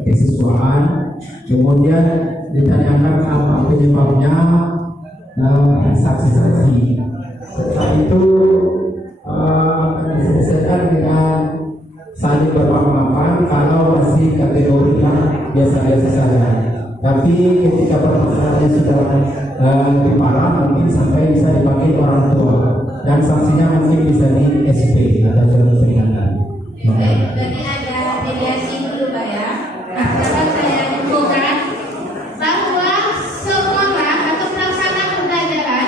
kesiswaan, kemudian ditanyakan apa penyebabnya, saksi-saksi. Setelah itu akan diselesaikan dengan saling bermaaf-maafan kalau masih kategorinya biasa-biasa saja. Tapi ketika permasalahannya sudah lebih parah, mungkin sampai bisa dipanggil orang tua, dan sanksinya mungkin bisa di SP atau surat peringatan. Baik, berarti ada mediasi dulu Pak ya. Nah, sekarang saya infokan bahwa sekolah atau pelaksanaan pembelajaran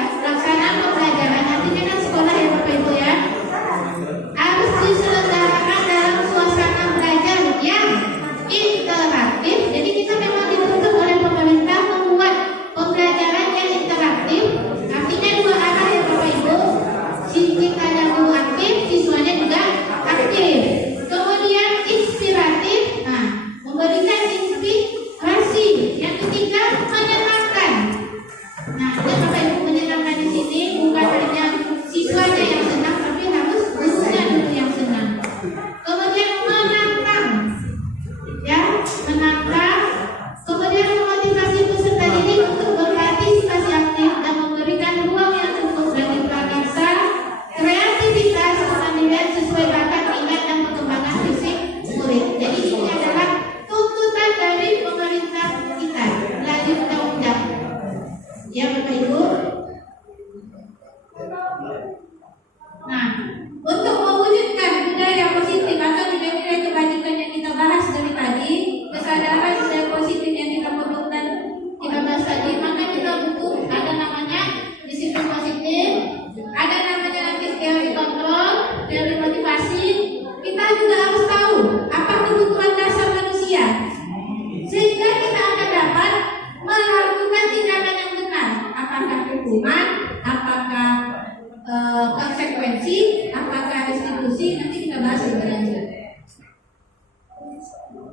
nanti kita bahas lebih lanjut.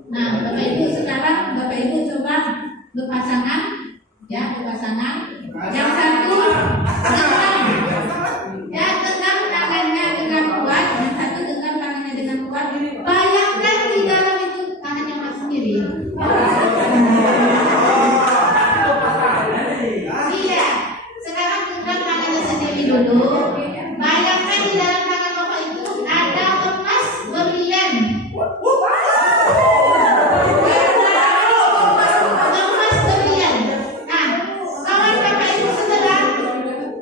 Nah, Bapak Ibu sekarang Bapak Ibu coba berpasangan, ya berpasangan. Yang satu genggam tangannya dengan kuat, yang satu genggam tangannya dengan kuat. Bayangkan di dalam itu tangannya Mas sendiri. Iya, sekarang genggam tangannya sendiri dulu. Bayangkan di dalam tangan Bapak itu ada emas berlian. Emas berlian. Nah, kawan Bapak Ibu saudara,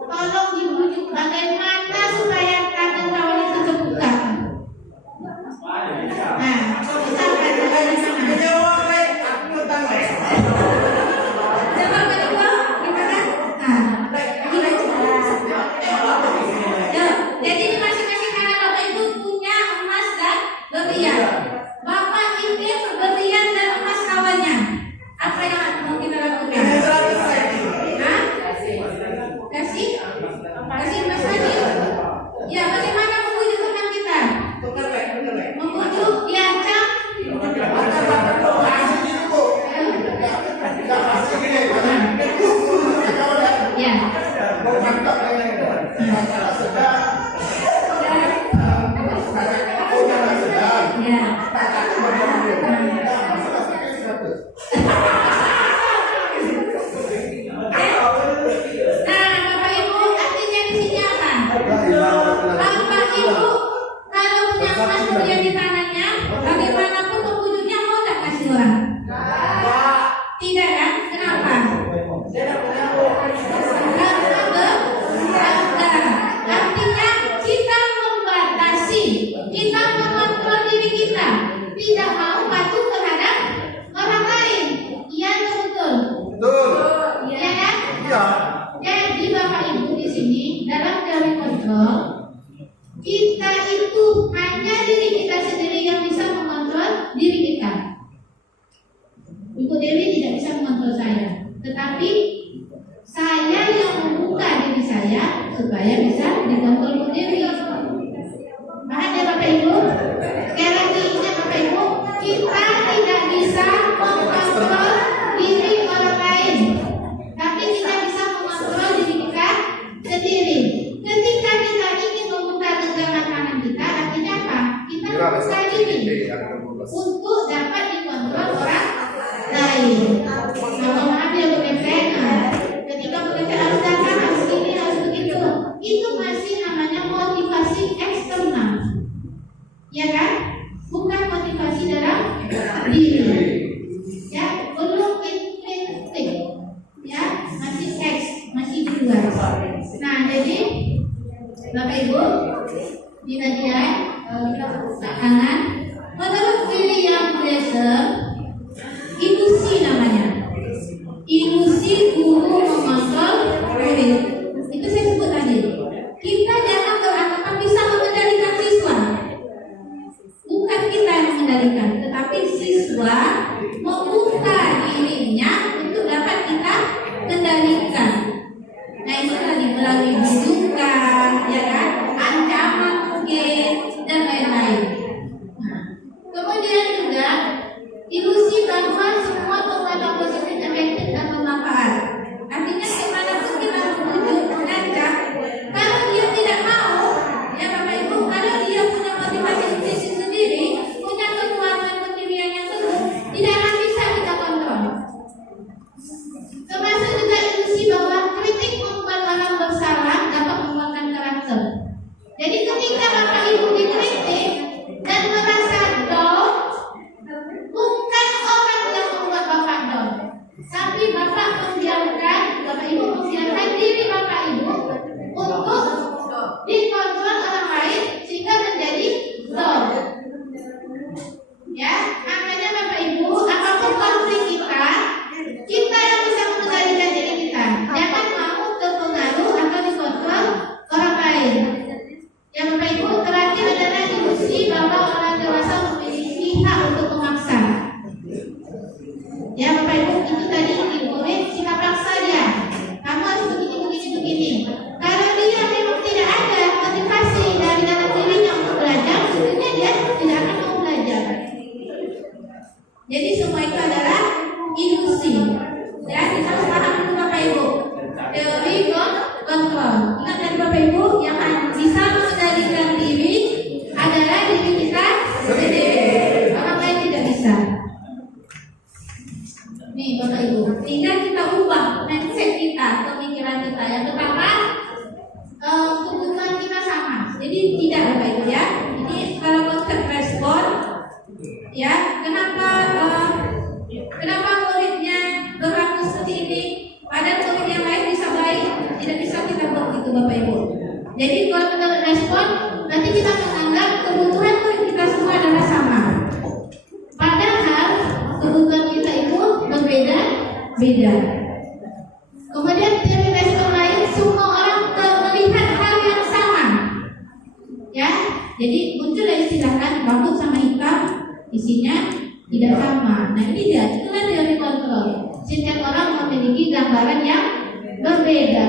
tolong dibujuk bagaimana supaya tangan kawan itu terbuka. Nah, misalkan bagaimana? Coba kedua, gimana? Jadi di masing-masing tangan Bapak itu punya emas dan berlian. Bapak ingin berlian dan emas kawannya. Apa yang mau kita lakukan? Hah? Kasih emas lagi? Ya, bagaimana membujuk teman kita? Membujuk, diancam? Ya. Nah, Bapak Ibu, artinya di sini apa? Bapak Ibu, kalau punya emas berlian di tangannya, bagaimanapun membujuknya mau tak kasih uang? Tidak kan? Kenapa? Artinya kita membatasi, kita mengontrol diri kita, tidak mau patuh terhadap orang lain. Iya atau betul? Iya kan? Jadi Bapak Ibu di sini dalam teori kontrol, kita itu hanya diri kita sendiri yang bisa mengontrol diri kita. Ibu Dewi tidak bisa mengontrol saya, tetapi saya yang membuka diri saya supaya bisa dikontrol Ibu Dewi. Paham ya Bapak Ibu? Sekali lagi ingat Bapak Ibu, kita tidak bisa mengontrol diri orang lain, tapi kita bisa mengontrol diri kita sendiri. Ketika kita ingin membuka genggaman tangan kita, artinya apa? Kita membuka diri untuk dapat dikontrol orang lain. Nah, maaf ya Bu Neven, ketika Bu Neven harus datang, harus ini, harus begitu, itu masih namanya motivasi eksternal, ya kan? Bukan motivasi dalam diri, ya, belum intrinsik, ya, masih X, masih di luar. Nah, jadi Bapak Ibu, di bagian kanan, menurut William Glasser, ilusi namanya. Ilusi guru mengontrol murid. Itu saya sebut tadi. Kita jangan beranggapan bisa mengendalikan siswa. Bukan kita yang mengendalikan, tetapi siswa membuka dirinya untuk dapat kita kendalikan. Nah, itu tadi melalui bujukan, ya kan, ancaman mungkin dan lain-lain. Nah, kemudian juga ilusi bahwa semua penguatan positif efektif dan bermanfaat. Artinya bagaimanapun kita membujuk, mengancam, kalau dia tidak mau, ya Bapak Ibu, kalau dia punya motivasi sendiri, punya kekuatan pendirian yang teguh, tidak akan bisa kita kontrol. Termasuk juga ilusi bahwa kritik membuat orang bersalah dapat menguatkan karakter. Jadi ketika Bapak Ibu dikritik dan merasa down, bukan orang yang membuat Bapak down, tapi Bapak membiarkan Jadi semua itu adalah ilusi. Ya, kita harus paham dulu Bapak Ibu. Teori kontrol. Ingat dari Bapak Ibu, yang bisa mengendalikan diri adalah diri kita sendiri. Orang lain tidak bisa. Nih Bapak Ibu, tinggal kita ubah mindset kita, pemikiran kita. Yang pertama, kebutuhan kita sama. Jadi tidak Bapak Ibu ya. Ini kalau konsep respon, ya kenapa muridnya berlaku seperti ini, padahal murid yang lain bisa baik, tidak bisa kita buat gitu Bapak Ibu. Jadi kalau menurut respon, nanti kita menganggap kebutuhan murid kita semua adalah sama. Padahal kebutuhan kita itu berbeda-beda. Kemudian teori respon lain, semua orang melihat hal yang sama. Ya, jadi muncullah istilah kan rambut sama hitam, isinya tidak sama. Nah ini dia, itulah teori kontrol. Setiap orang memiliki gambaran yang berbeda.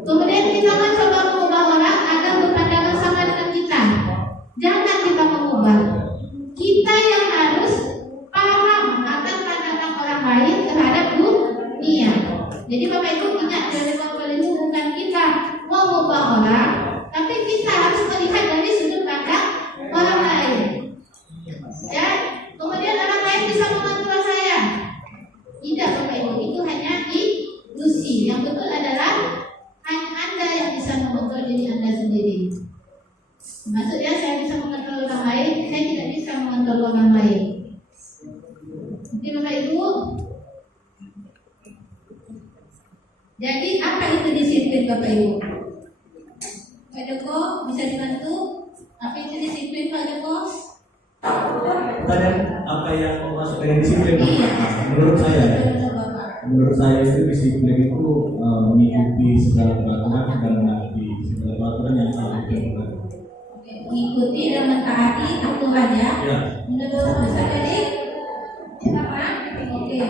Kemudian kita mencoba mengubah orang agar berpandangan sama dengan kita. Jangan kita mengubah. Kita yang harus paham akan pandangan orang lain terhadap dunia. Jadi Bapak Ibu ingat, teori kontrol itu bukan kita mengubah orang, tapi kita harus melihat dari sudut pandang orang lain. Ya, kemudian orang lain bisa mengontrol saya. Tidak Bapak Ibu, itu hanya ilusi. Yang betul adalah hanya Anda yang bisa mengontrol diri Anda sendiri. Maksudnya saya bisa mengontrol orang lain, saya tidak bisa mengontrol orang lain. Oke Bapak Ibu. Jadi apa itu disiplin Bapak Ibu? Pak Joko bisa dibantu? Apa itu disiplin Pak Joko? Tanya apa yang masuk dengan disiplin? Iya. Menurut saya itu disiplin itu mengikuti segala peraturan dan menaati segala peraturan yang telah ditentukan. Oke, mengikuti dan mentaati aturan ya. Ya. Menurut saya jadi sama. Oke.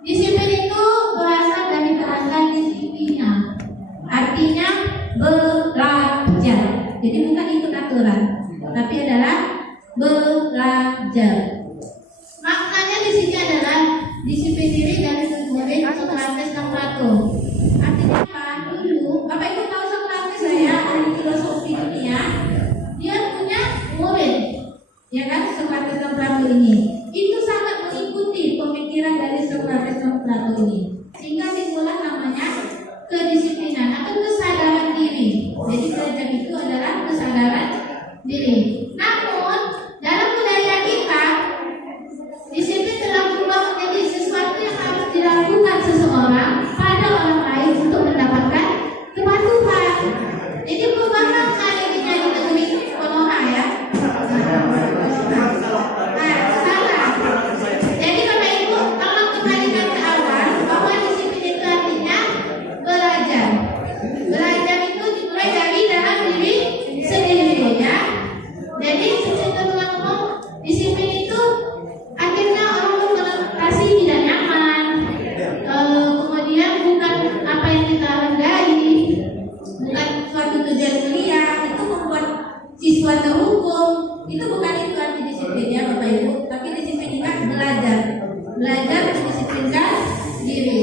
Disiplin itu berasal dari bahasa disiplina. Artinya belajar. Jadi bukan ikut aturan, tapi adalah belajar. Maknanya di sini adalah disiplin diri dari murid Sokrates dan Plato. Artinya apa? Dulu Bapak Ibu tahu Sokrates saya ahli filosofi dunia. Dia punya murid, ya kan, Sokrates dan Plato ini. Itu sangat mengikuti pemikiran dari Sokrates dan Plato ini, sehingga dimulai namanya kedisiplinan atau kesadaran diri. Jadi belajar itu adalah kesadaran diri. Namun dalam budaya kita, disiplin telah berubah menjadi sesuatu yang harus dilakukan seseorang pada orang lain untuk mendapatkan kepatuhan. Jadi perubahan hari ini di negeri Konoha ya. Salah. Jadi Bapak Ibu, tolong kembalikan ke awal bahwa disiplin itu artinya belajar. Belajar itu dimulai dari dalam diri sendiri ya. Jadi secara umum disiplin itu akhirnya orang berorientasi tidak nyaman. Kemudian bukan apa yang kita hargai, bukan suatu tujuan kuliah itu membuat siswa terhukum. Itu bukan itu arti disiplin ya Bapak Ibu. Tapi disiplin itu belajar, belajar mendisiplinkan diri.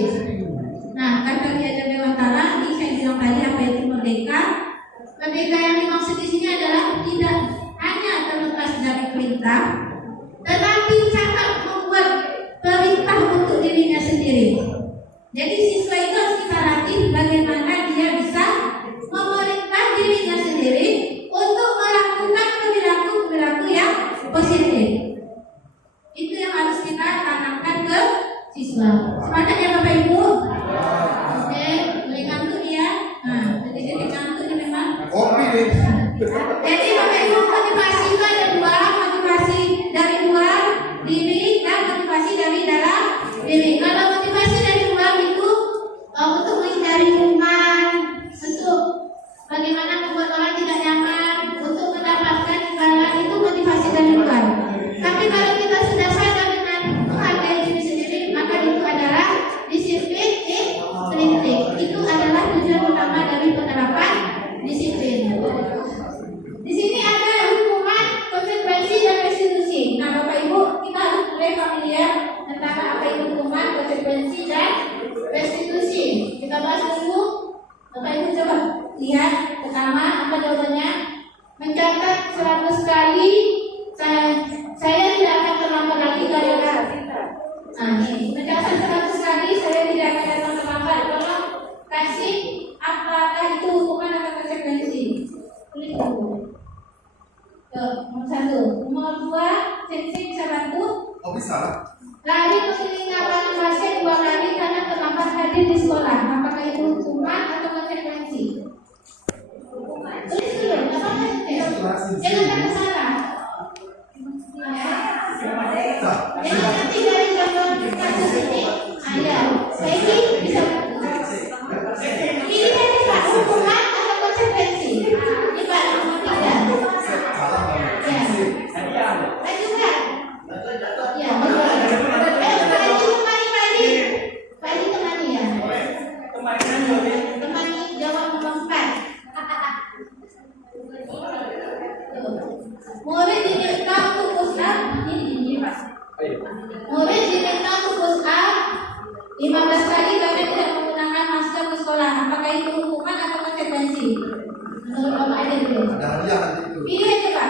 Nah, kata Ki Hajar Dewantara, ini saya bilang tadi apa itu merdeka. Merdeka yang dimaksud di sini adalah tidak hanya terlepas dari perintah, tetapi cakap membuat perintah untuk dirinya sendiri. Jadi siswa itu harus kita latih bagaimana dia bisa memerintah dirinya sendiri untuk melakukan perilaku-perilaku yang positif. Itu yang harus kita tanamkan ke siswa. Semangat ya Bapak Ibu. Oke, boleh ngantuk ya. Nah, jadi ngantuk ini memang. Jadi Bapak Ibu, motivasi itu ada dua, motivasi dari luar diri dan motivasi dari dalam diri. Kalau motivasi dari luar itu untuk menghindari hukuman, untuk bagaimana membuat orang tidak nyaman, untuk mendapatkan imbalan, itu motivasi dari luar. Nomor 2, Sensei bisa bantu? Oh bisa. Lari mengelilingi lapangan basket 2 kali karena terlambat hadir di sekolah. Apakah itu hukuman atau konsekuensi? Tulis dulu, apa jangan kata salah. Jangan nanti dari contoh kasus ini. Ayo, Peggy bisa bantu. Ini tadi Pak, hukuman atau konsekuensi? Ini Pak, nomor 3. Ya. Pak juga. Ya, betul. Padi temani ya. Temani jawab nomor 4. Murid diminta untuk push up. Ini Pak. Murid diminta untuk push up 15 kali karena tidak menggunakan masker di sekolah. Apakah itu hukuman atau konsekuensi? Menurut Bapak aja dulu. Ada hadiah nanti itu. Pilih aja Pak.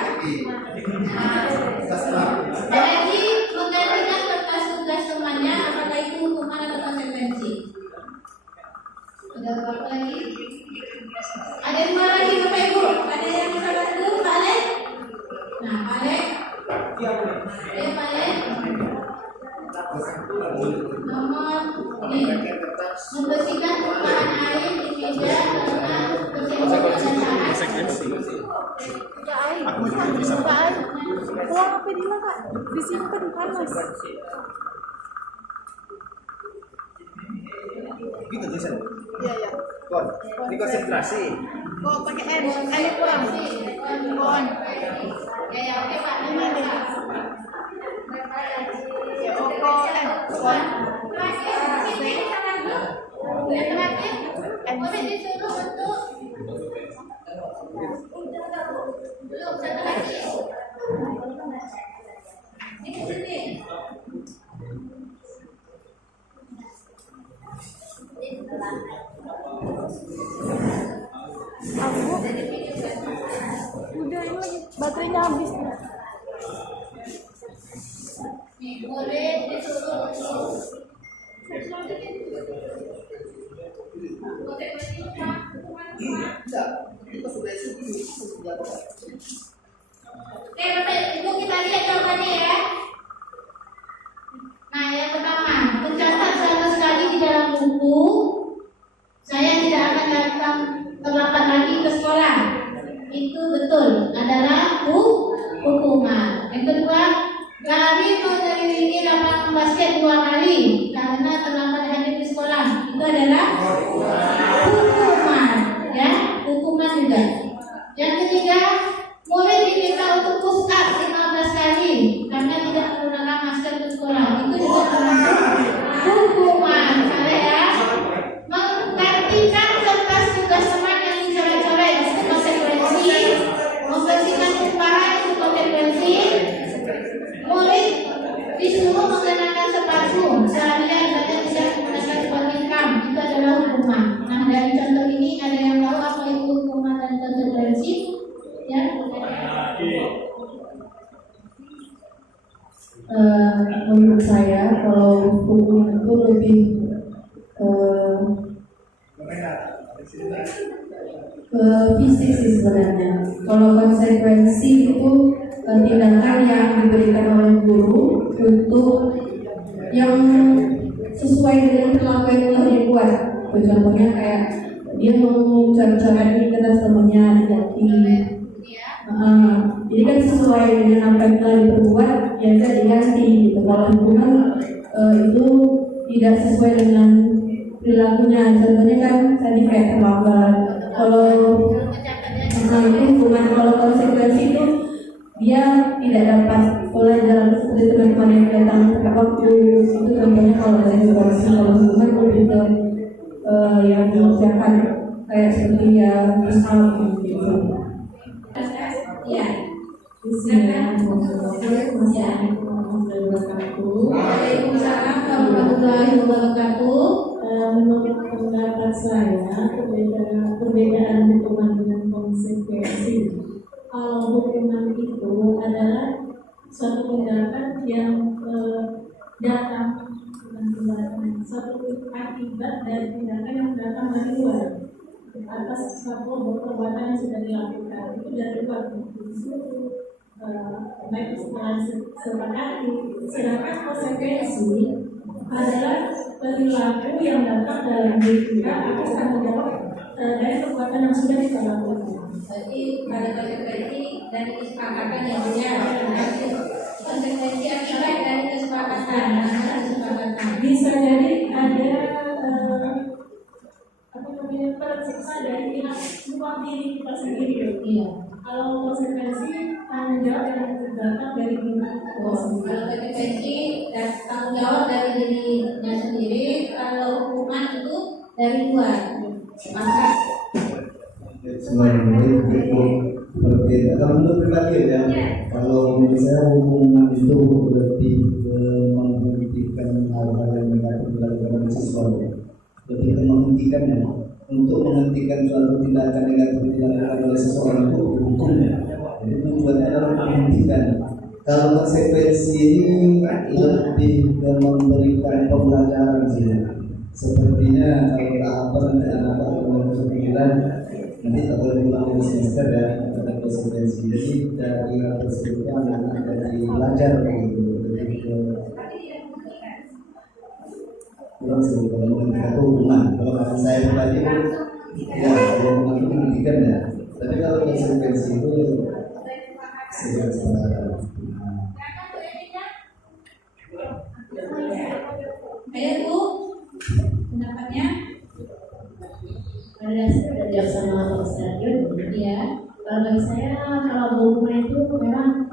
Jadi menggantikan kertas tugas temannya, apakah itu hukuman atau konsekuensi? Ada apa lagi? Ada yang mau lagi Bapak Ibu? Ada yang bisa bantu Pak Alek? Nah Pak Alek? Ya Pak Alek? Nomor ini, membersihkan tumpahan air di meja karena konsekuensi. Uang apa di mana Kak? Disimpan panas. Gitu Jason. Iya ya. Ini konsentrasi. Kok pakai N? Air kurang. Kon. Ya oke Pak. Ini nih. Ya Oko N. Kon. Boleh disuruh untuk belum satu lagi. Ini sini. Aku udah ini lagi baterainya habis. Boleh disuruh untuk Oke, Bapak Ibu kita lihat jawabannya ya. Nah, yang pertama, tercatat sama sekali di dalam buku, saya tidak akan datang terlambat lagi ke sekolah. Itu betul, adalah hukuman. Yang kedua, lari mengelilingi lapangan basket 2 kali karena terlambat hadir di sekolah. Itu adalah hukuman, ya, hukuman juga. Yang ketiga, murid diminta untuk push up 15 kali karena tidak menggunakan masker di sekolah. Itu juga termasuk hukuman. Saya menggantikan kertas tugas teman yang dicoret-coret itu konsekuensi. Membersihkan tumpahan itu konsekuensi. Murid disuruh mengenakan sepatu seharian dan tidak menggunakan sepatu kam, itu adalah hukuman. Nah, dari contoh ini ada yang tahu apa itu hukuman dan konsekuensi? Ya. Menurut saya kalau hukuman itu lebih ke fisik sih sebenarnya. Kalau konsekuensi itu tindakan yang diberikan oleh guru untuk yang sesuai dengan perilaku yang telah dibuat. Contohnya kayak dia mau coret-coret di kertas temannya diganti. Jadi kan sesuai dengan apa yang telah diperbuat, ya bisa diganti. Gitu. Kalau hukuman itu tidak sesuai dengan perilakunya. Contohnya kan tadi kayak terlambat. Kalau itu hukuman, kalau konsekuensi itu dia tidak dapat pelajaran seperti teman-teman yang datang tepat waktu. Itu contohnya kalau dari konsekuensi. Kalau hukuman lebih ke yang mengerjakan kayak seperti yang misal gitu. Ya. Waalaikumsalam warahmatullahi wabarakatuh. Menurut pendapat saya, perbedaan hukuman dengan konsekuensi. Kalau hukuman itu adalah suatu tindakan yang datang, satu akibat dari tindakan yang datang dari luar atas suatu perbuatan yang sudah dilakukan. Itu dari luar, disuruh baik kesalahan sepakati, sedangkan konsekuensi adalah perilaku yang datang dalam diri kita atas tanggung jawab dari perbuatan yang sudah kita lakukan. Berarti ada konsekuensi dari kesepakatan yang punya konsekuensi akibat dari kesepakatan. Bisa jadi ada tersiksa dari pihak luar diri kita sendiri. Iya. Kalau konsekuensi tanggung jawab yang datang dari pihak luar. Kalau konsekuensi dan tanggung jawab dari dirinya sendiri, kalau hukuman itu dari luar. Maka Sebenarnya itu berbeda. Kalau menurut pribadi ya, kalau menurut saya hukuman itu lebih menghentikan hal-hal yang negatif dilakukan oleh siswa, lebih ke menghentikannya, untuk menghentikan suatu tindakan negatif dilakukan oleh seseorang itu hukumnya. Jadi tujuannya adalah menghentikan. Kalau konsekuensi ini lebih ke memberikan pembelajaran sih. Sepertinya kalau apa nanti anak-anak menurut pikiran nanti tak boleh pulang dari semester ya, ada konsekuensi. Jadi dari hal tersebutnya anak-anak dari belajar begitu. Jadi kurang sih kalau menghentikan itu hukuman. Kalau kata saya pribadi ya kalau hukuman itu menghentikan ya. Tapi kalau konsekuensi itu segera sekarang. Ayo Bu, pendapatnya? Pada dasarnya belajar sama Pak Ustadz Yun, Iya. kalau bagi saya kalau hukuman itu memang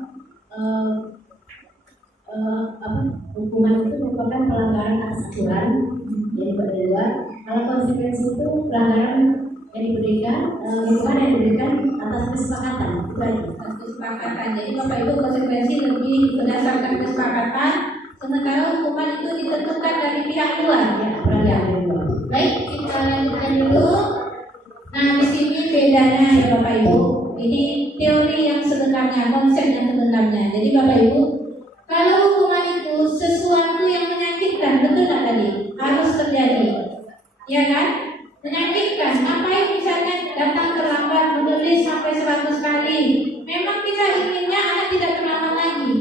hukuman itu merupakan pelanggaran atas aturan yang dibuat dari luar. Kalau konsekuensi itu pelanggaran yang diberikan hukuman yang diberikan atas kesepakatan. Itu aja. Atas kesepakatan. Jadi Bapak Ibu konsekuensi lebih berdasarkan kesepakatan, sementara hukuman itu ditentukan dari pihak luar. Ya, pelanggaran dari luar. Baik, kita lanjutkan dulu. Nah, di sini bedanya ya Bapak Ibu. Ini teori yang sebenarnya, konsep yang sebenarnya. Jadi Bapak Ibu, kalau hukuman itu sesuatu yang menyakitkan, betul tak tadi? Harus terjadi, ya kan? Menyakitkan. Ngapain misalnya datang terlambat, menulis sampai 100 kali? Memang kita inginnya anak tidak terlambat lagi.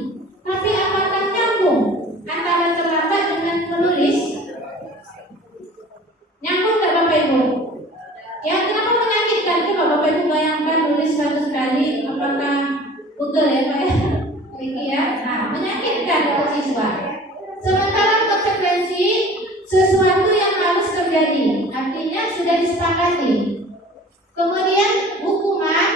Tapi apakah nyambung antara terlambat dengan menulis? Nyambung tak Bapak Ibu? Ya, kenapa menyakitkan? Coba Bapak Ibu bayangkan nulis 100 kali, apakah Google ya Pak ya? Ya, nah, menyakitkan untuk siswa. Sementara konsekuensi sesuatu yang harus terjadi, artinya sudah disepakati. Kemudian hukuman,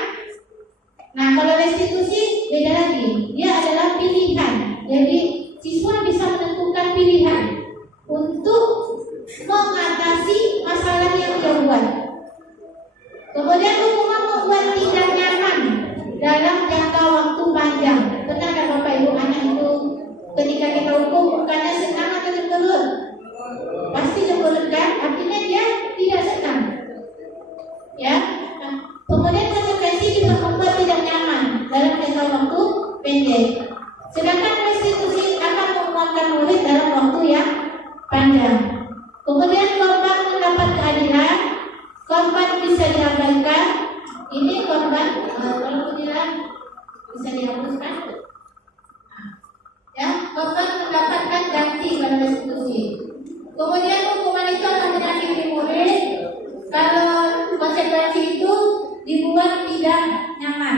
nah kalau restitusi beda lagi, dia adalah pilihan. Jadi siswa bisa menentukan pilihan untuk mengatasi masalah yang dia buat. Kemudian hukuman membuat tidak nyaman dalam jangka waktu panjang. Benar kan Bapak Ibu, anak itu ketika kita hukum bukannya senang atau cemberut? Pasti cemberut kan? Artinya dia tidak senang. Ya. Nah, kemudian konsekuensi juga membuat tidak nyaman dalam jangka waktu pendek. Sedangkan restitusi akan menguatkan murid dalam waktu yang panjang. Kemudian korban mendapat keadilan, korban bisa diabaikan. Ini korban kalau tidak bisa dihapuskan. Ya, korban mendapatkan ganti pada restitusi. Kemudian hukuman itu akan menyakiti murid kalau konsekuensi itu dibuat tidak nyaman.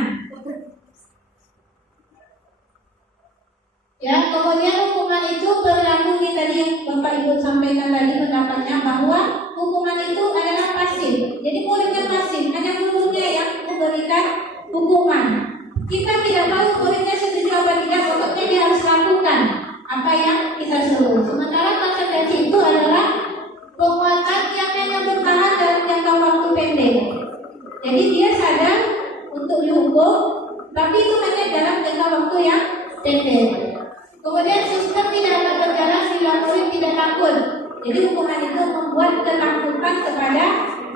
Ya, kemudian hukuman itu berlaku di tadi yang Bapak Ibu sampaikan tadi pendapatnya bahwa hukuman itu adalah pasif. Jadi muridnya pasif, hanya gurunya yang memberikan hukuman. Kita tidak tahu muridnya setuju apa tidak, pokoknya dia harus lakukan apa yang kita suruh. Sementara konsekuensi itu adalah penguatan yang hanya bertahan dalam jangka waktu pendek. Jadi dia sadar untuk dihukum, tapi itu hanya dalam jangka waktu yang pendek. Kemudian sistem tidak akan berjalan sehingga murid tidak takut. Jadi hukuman itu membuat ketakutan kepada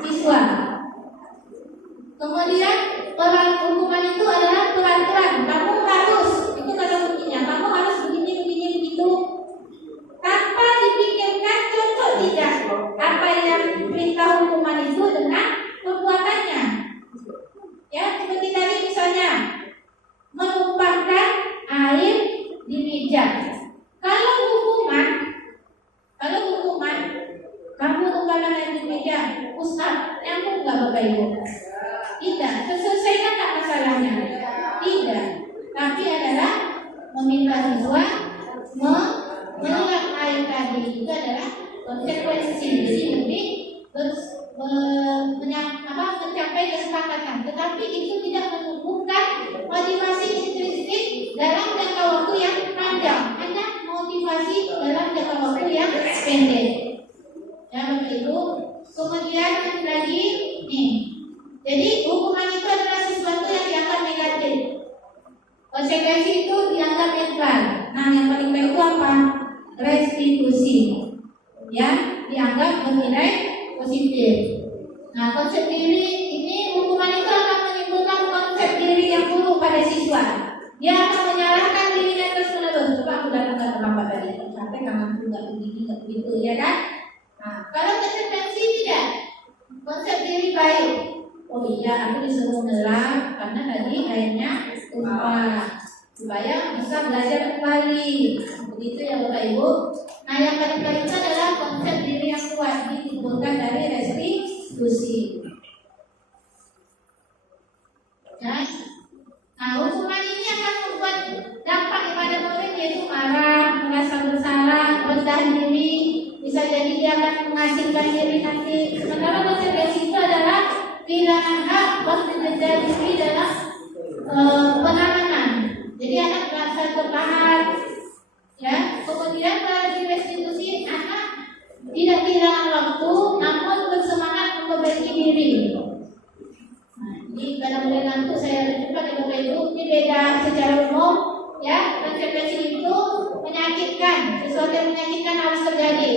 siswa. Kemudian hukuman itu adalah peraturan. Kamu harus, itu kata kuncinya. Kamu harus begini begitu. Tanpa dipikirkan cocok tidak apa yang perintah hukuman itu dengan perbuatannya. Ya, seperti tadi misalnya menumpahkan bijak. Kalau hukuman, kamu umpama naik di meja, Ustaz, nyambung nggak Bapak Ibu? Tidak. Terselesaikan tak masalahnya? Tidak. Tapi adalah meminta siswa mengulang ayat tadi itu adalah konsekuensi. Jadi lebih mencapai kesepakatan. Tetapi itu tidak menumbuhkan motivasi intrinsik dalam jangka waktu yang panjang. Hanya motivasi dalam jangka waktu yang pendek. Ya begitu. Kemudian lagi nih. Jadi hukuman itu adalah sesuatu yang dianggap negatif. Konsekuensi itu dianggap netral. Nah, yang paling baik itu apa? Restitusi. Ya, dianggap bernilai positif. Nah, konsep diri ini, hukuman itu akan menimbulkan konsep diri yang buruk pada siswa. Dia akan menyalahkan dirinya terus-menerus. Coba aku datang terlambat tadi, sampai kamu nggak begini, nggak begitu, ya kan? Nah, kalau konsekuensi tidak, konsep diri baik. Oh iya, aku disuruh menelan karena tadi akhirnya supaya bisa belajar kembali. Begitu ya Bapak Ibu. Nah, yang paling baik itu adalah konsep diri yang kuat ditimbulkan dari restitusi. Ya. Nah, hukuman ini akan membuat dampak kepada murid yaitu marah, merasa bersalah, rendah diri, bisa jadi dia akan mengasingkan diri nanti. Sementara konsekuensi itu adalah kehilangan hak berdaya diri dalam penanganan. Jadi anak merasa tertahan, ya. Kemudian pada restitusi anak tidak kehilangan waktu, namun bersemangat memperbaiki diri. Nah, ini kalau boleh ngantuk saya cepat ya Bapak Ibu. Ini beda secara umum, ya. Konsekuensi itu menyakitkan, sesuatu yang menyakitkan harus terjadi.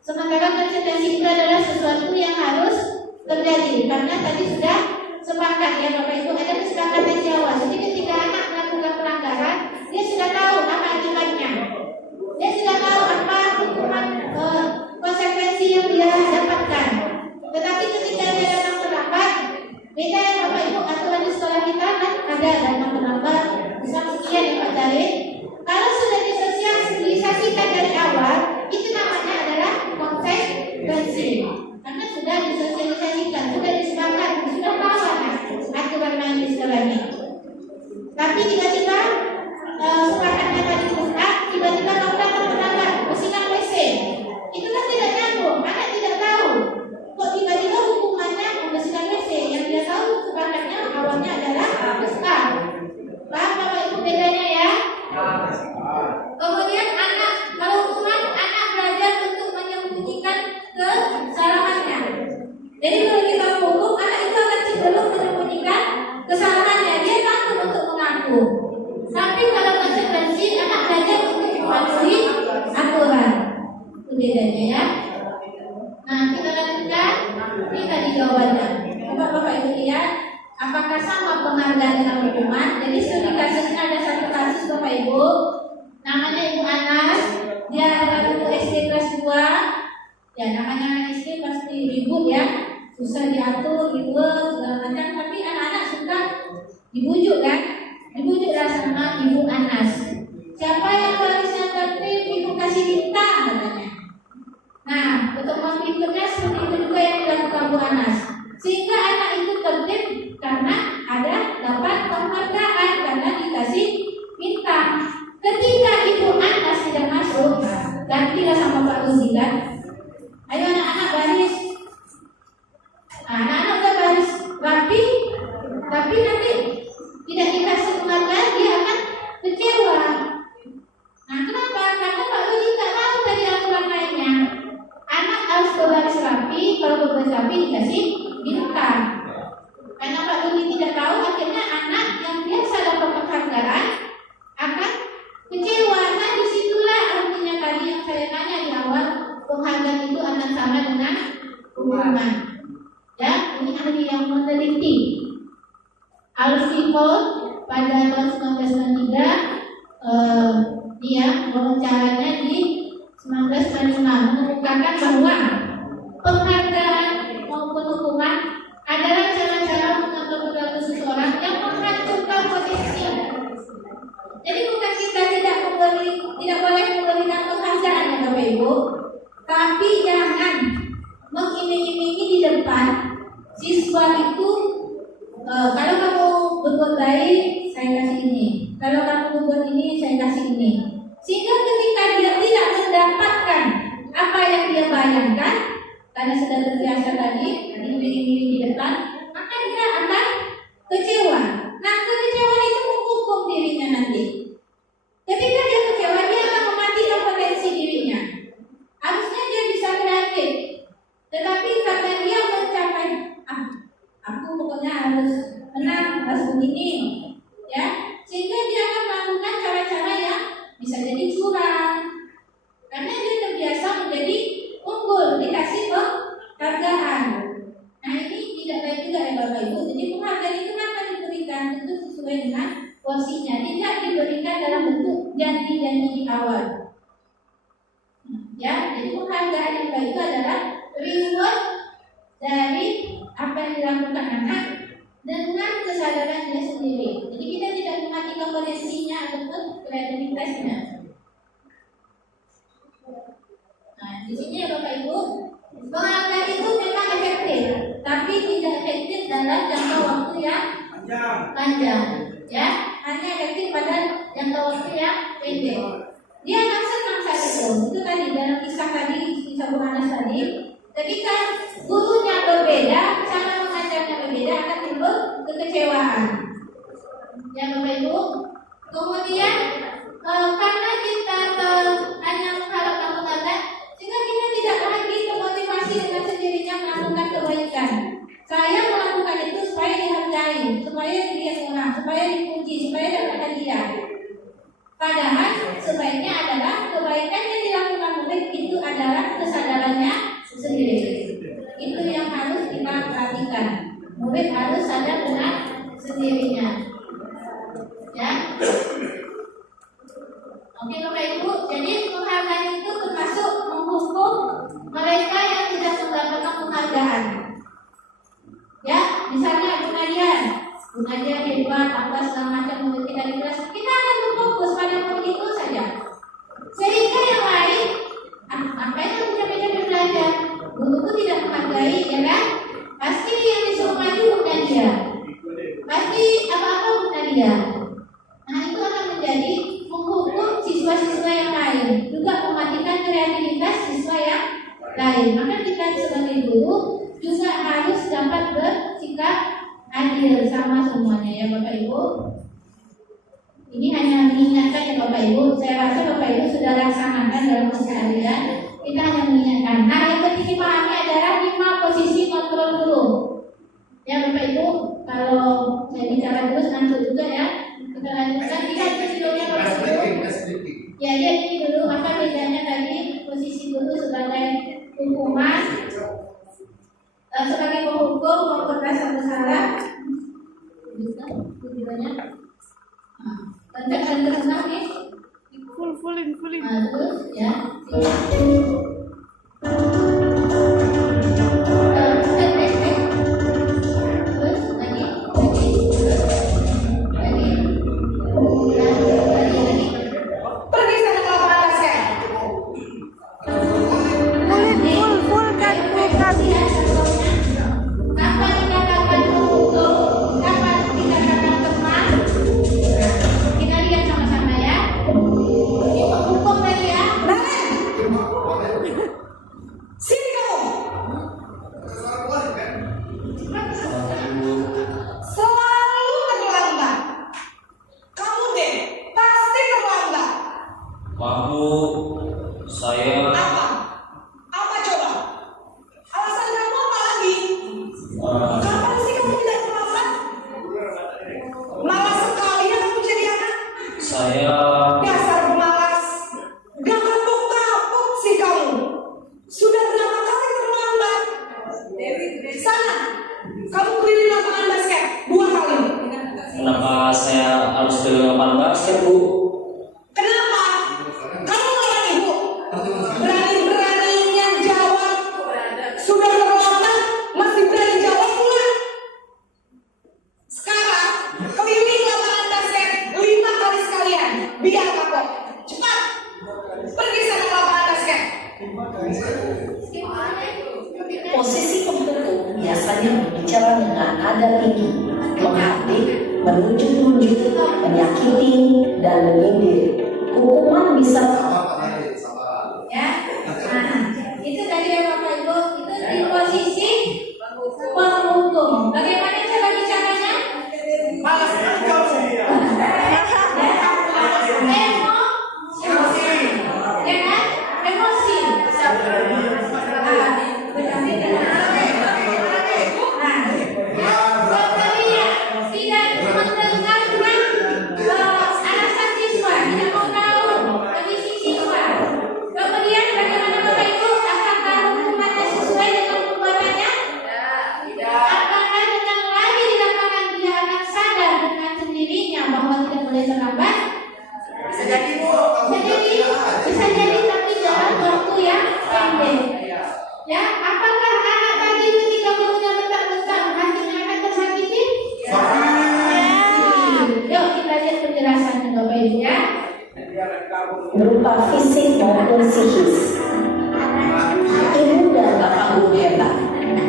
Sementara konsekuensi itu adalah sesuatu yang harus terjadi karena tadi sudah sepakat ya Bapak Ibu, ada kesepakatan di awal. Jadi ketika anak melakukan pelanggaran, dia sudah tahu apa akibatnya, dia sudah tahu apa hukuman konsekuensi yang dia dapatkan. Tetapi ketika dia datang terlambat, beda ya Bapak Ibu, aturan di sekolah kita kan ada datang terlambat, misalnya sekian ya Pak Jalil. Kalau sudah disosialisasikan dari awal, itu namanya adalah konsekuensi. Karena sudah disosialisasikan, sudah disepakati, sudah tahu aturan main di sekolahnya. Tapi tiba-tiba sepakatnya tadi pusat, tiba-tiba kamu datang terlambat, bersihkan WC. Itu kan tidak nyambung, anak tidak tahu. Kok tiba-tiba hukumannya membersihkan WC? Yang dia tahu sepakatnya awalnya adalah pusat. Paham Bapak Ibu bedanya ya? Kemudian anak, kalau hukuman anak belajar untuk menyembunyikan kesalahannya. Jadi kalau kita hukum, anak itu akan cenderung menyembunyikan kesalahannya. Dia takut untuk mengaku. Tapi kalau konsekuensi, anak belajar untuk mematuhi aturan. Itu bedanya ya. Nah, kita lanjutkan. Ini tadi jawabannya. Bapak Ibu lihat, apakah sama penghargaan dengan hukuman? Jadi studi kasusnya ada satu kasus Bapak Ibu, namanya Ibu Anas. Dia adalah guru SD kelas 2. Ya, namanya anak SD pasti ribut ya, susah diatur, ribut segala macam. Tapi anak-anak suka dibujuk kan, dibujuklah sama Ibu Anas. Siapa yang harusnya tertib, Ibu kasih bintang katanya. Nah, pertemuan berikutnya seperti itu juga yang dilakukan Bu Anas, sehingga anak itu tertib karena ada dapat penghargaan karena dikasih bintang. Ketika Ibu Anas tidak masuk, gantilah sama Pak Ruzilan. Ayo anak-anak baris. Nah, anak-anak udah baris rapi, tapi nanti tidak dikasih penghargaan, dia akan kecewa. Nah, kenapa? Karena Pak Ruzi tak tahu tadi aturan lainnya. Anak harus berbaris rapi, kalau berbaris rapi dikasih bintang. Karena Pak Ruzi tidak tahu, akhirnya anak yang biasa dapat penghargaan akan kecewa. Nah, disitulah artinya tadi yang saya tanya di awal, penghargaan itu akan sama dengan hukuman. Ya, ini ahli yang meneliti. Alfie pada tahun 1993 dia wawancaranya di 1995 mengemukakan bahwa penghargaan maupun hukuman adalah cara-cara mengatur perilaku seseorang yang menghancurkan potensi. Jadi bukan kita tidak memberi tapi jangan mengiming-imingi di depan siswa itu. Kalau kamu berbuat baik, saya kasih ini. Kalau kamu berbuat ini, saya kasih ini. Sehingga ketika dia tidak mendapatkan apa yang dia bayangkan, karena sudah terbiasa tadi iming-iming di depan, maka dia akan kecewa. Nah, kekecewaan itu menghukum dirinya nanti. Ketika dia kecewa, dia akan mematikan potensi dirinya. Harusnya dia bisa kreatif, tetapi karena dia mencapai, aku pokoknya harus menang, harus begini, ya, sehingga dia akan melakukan cara-cara yang bisa jadi curang, karena dia terbiasa menjadi unggul, dikasih penghargaan. Nah, ini tidak baik juga ya Bapak Ibu. Jadi penghargaan itu akan diberikan tentu sesuai dengan porsinya, tidak diberikan dalam bentuk janji-janji di awal. Ya, jadi penghargaan yang baik itu adalah reward dari apa yang dilakukan anak dengan kesadaran dia sendiri. Jadi kita tidak mematikan potensinya ataupun kreativitasnya. Nah, di sini ya Bapak Ibu, penghargaan itu memang efektif, tapi tidak efektif dalam jangka waktu yang panjang. Ya, hanya efektif pada jangka waktu yang pendek. Dia akan senang saat itu tadi dalam kisah tadi, kisah Bu Anas tadi. Ketika gurunya berbeda, cara mengajarnya berbeda, akan timbul kekecewaan. Ya Bapak Ibu. Kemudian karena kita hanya mengharapkan penghargaan, sehingga kita tidak lagi termotivasi dengan sendirinya melakukan kebaikan. Saya melakukan itu supaya dihargai, supaya dilihat orang, supaya dipuji, supaya dapat hadiah. Padahal sebaiknya adalah kebaikan yang dilakukan murid itu adalah kesadarannya sendiri. Itu yang harus kita perhatikan. Murid harus sadar dengan sendirinya. Ya. Oke Bapak Ibu, jadi penghargaan itu termasuk menghukum mereka yang tidak mendapatkan penghargaan. Ya, misalnya Bu Nadia hebat, apa segala macam murid kita di kelas, kita akan berfokus pada murid itu saja. Sehingga yang lain, apa yang capek-capek belajar, guruku tidak menghargai, ya kan? Pasti yang disuruh maju Bu Nadia, pasti apa-apa Bu Nadia. Nah itu akan menjadi menghukum siswa-siswa yang lain, juga mematikan kreativitas siswa yang lain. Maka kita sebagai guru juga harus dapat bersikap adil sama semuanya ya Bapak Ibu. Ini hanya mengingatkan ya Bapak Ibu. Saya rasa Bapak Ibu sudah laksanakan dalam keseharian. Kita hanya mengingatkan. Nah yang penting dipahami adalah 5 posisi kontrol guru. Ya Bapak Ibu, kalau saya bicara terus nanti juga ya. Kita lanjutkan. Lihat videonya Bapak Ibu. Ya lihat ini dulu maka bedanya tadi posisi guru sebagai hukuman, sebagai penghukum, memperkeras satu salah. Bisa videonya. Tekan senang nih. Fullin. Terus ya. Terus lagi. Pergi sana ke lapangan basket. Full kan. Kapan dikatakan hukum, kapan dikatakan teman? Kita lihat sama-sama ya. Ini hukum tadi ya. Sini kamu. Selalu terlambat. Kamu deh pasti terlambat. Maaf, saya Apa? Apa coba? Alasan kamu apa lagi? Kapan sih kamu tidak terlambat? Malas sekali ya kamu jadi anak. saya Dasar pemalas. Gak kapok-kapok sih kamu. Sudah berapa kali terlambat? Sana, kamu keliling lapangan basket 2 kali. kenapa saya harus ke lapangan basket, Bu? Kenapa? Kamu lawan ibu. Berani nada tinggi, menghardik, menunjuk-nunjuk, menyakiti, dan menyindir. Hukuman bisa Ya, itu tadi ya Bapak Ibu, itu di posisi penghukum. Bagaimana cara bicaranya? Emosi. Kemudian tidak mendengarkan alasan siswa, tidak mau tahu kondisi siswa. Kemudian bagaimana Bapak Ibu? Apakah hukumannya sesuai dengan perbuatannya? Apakah dengan lagi di lapangan dia akan sadar dengan sendirinya bahwa tidak boleh terlambat? Bisa jadi Bu. Bisa jadi tapi dalam waktu yang pendek. Ya, apakah anak tadi ketika gurunya bentak-bentak hatinya akan tersakiti? Yuk kita lihat penjelasannya Bapak Ibu ya. berupa fisik maupun psikis. Ibu dan bapak guru hebat.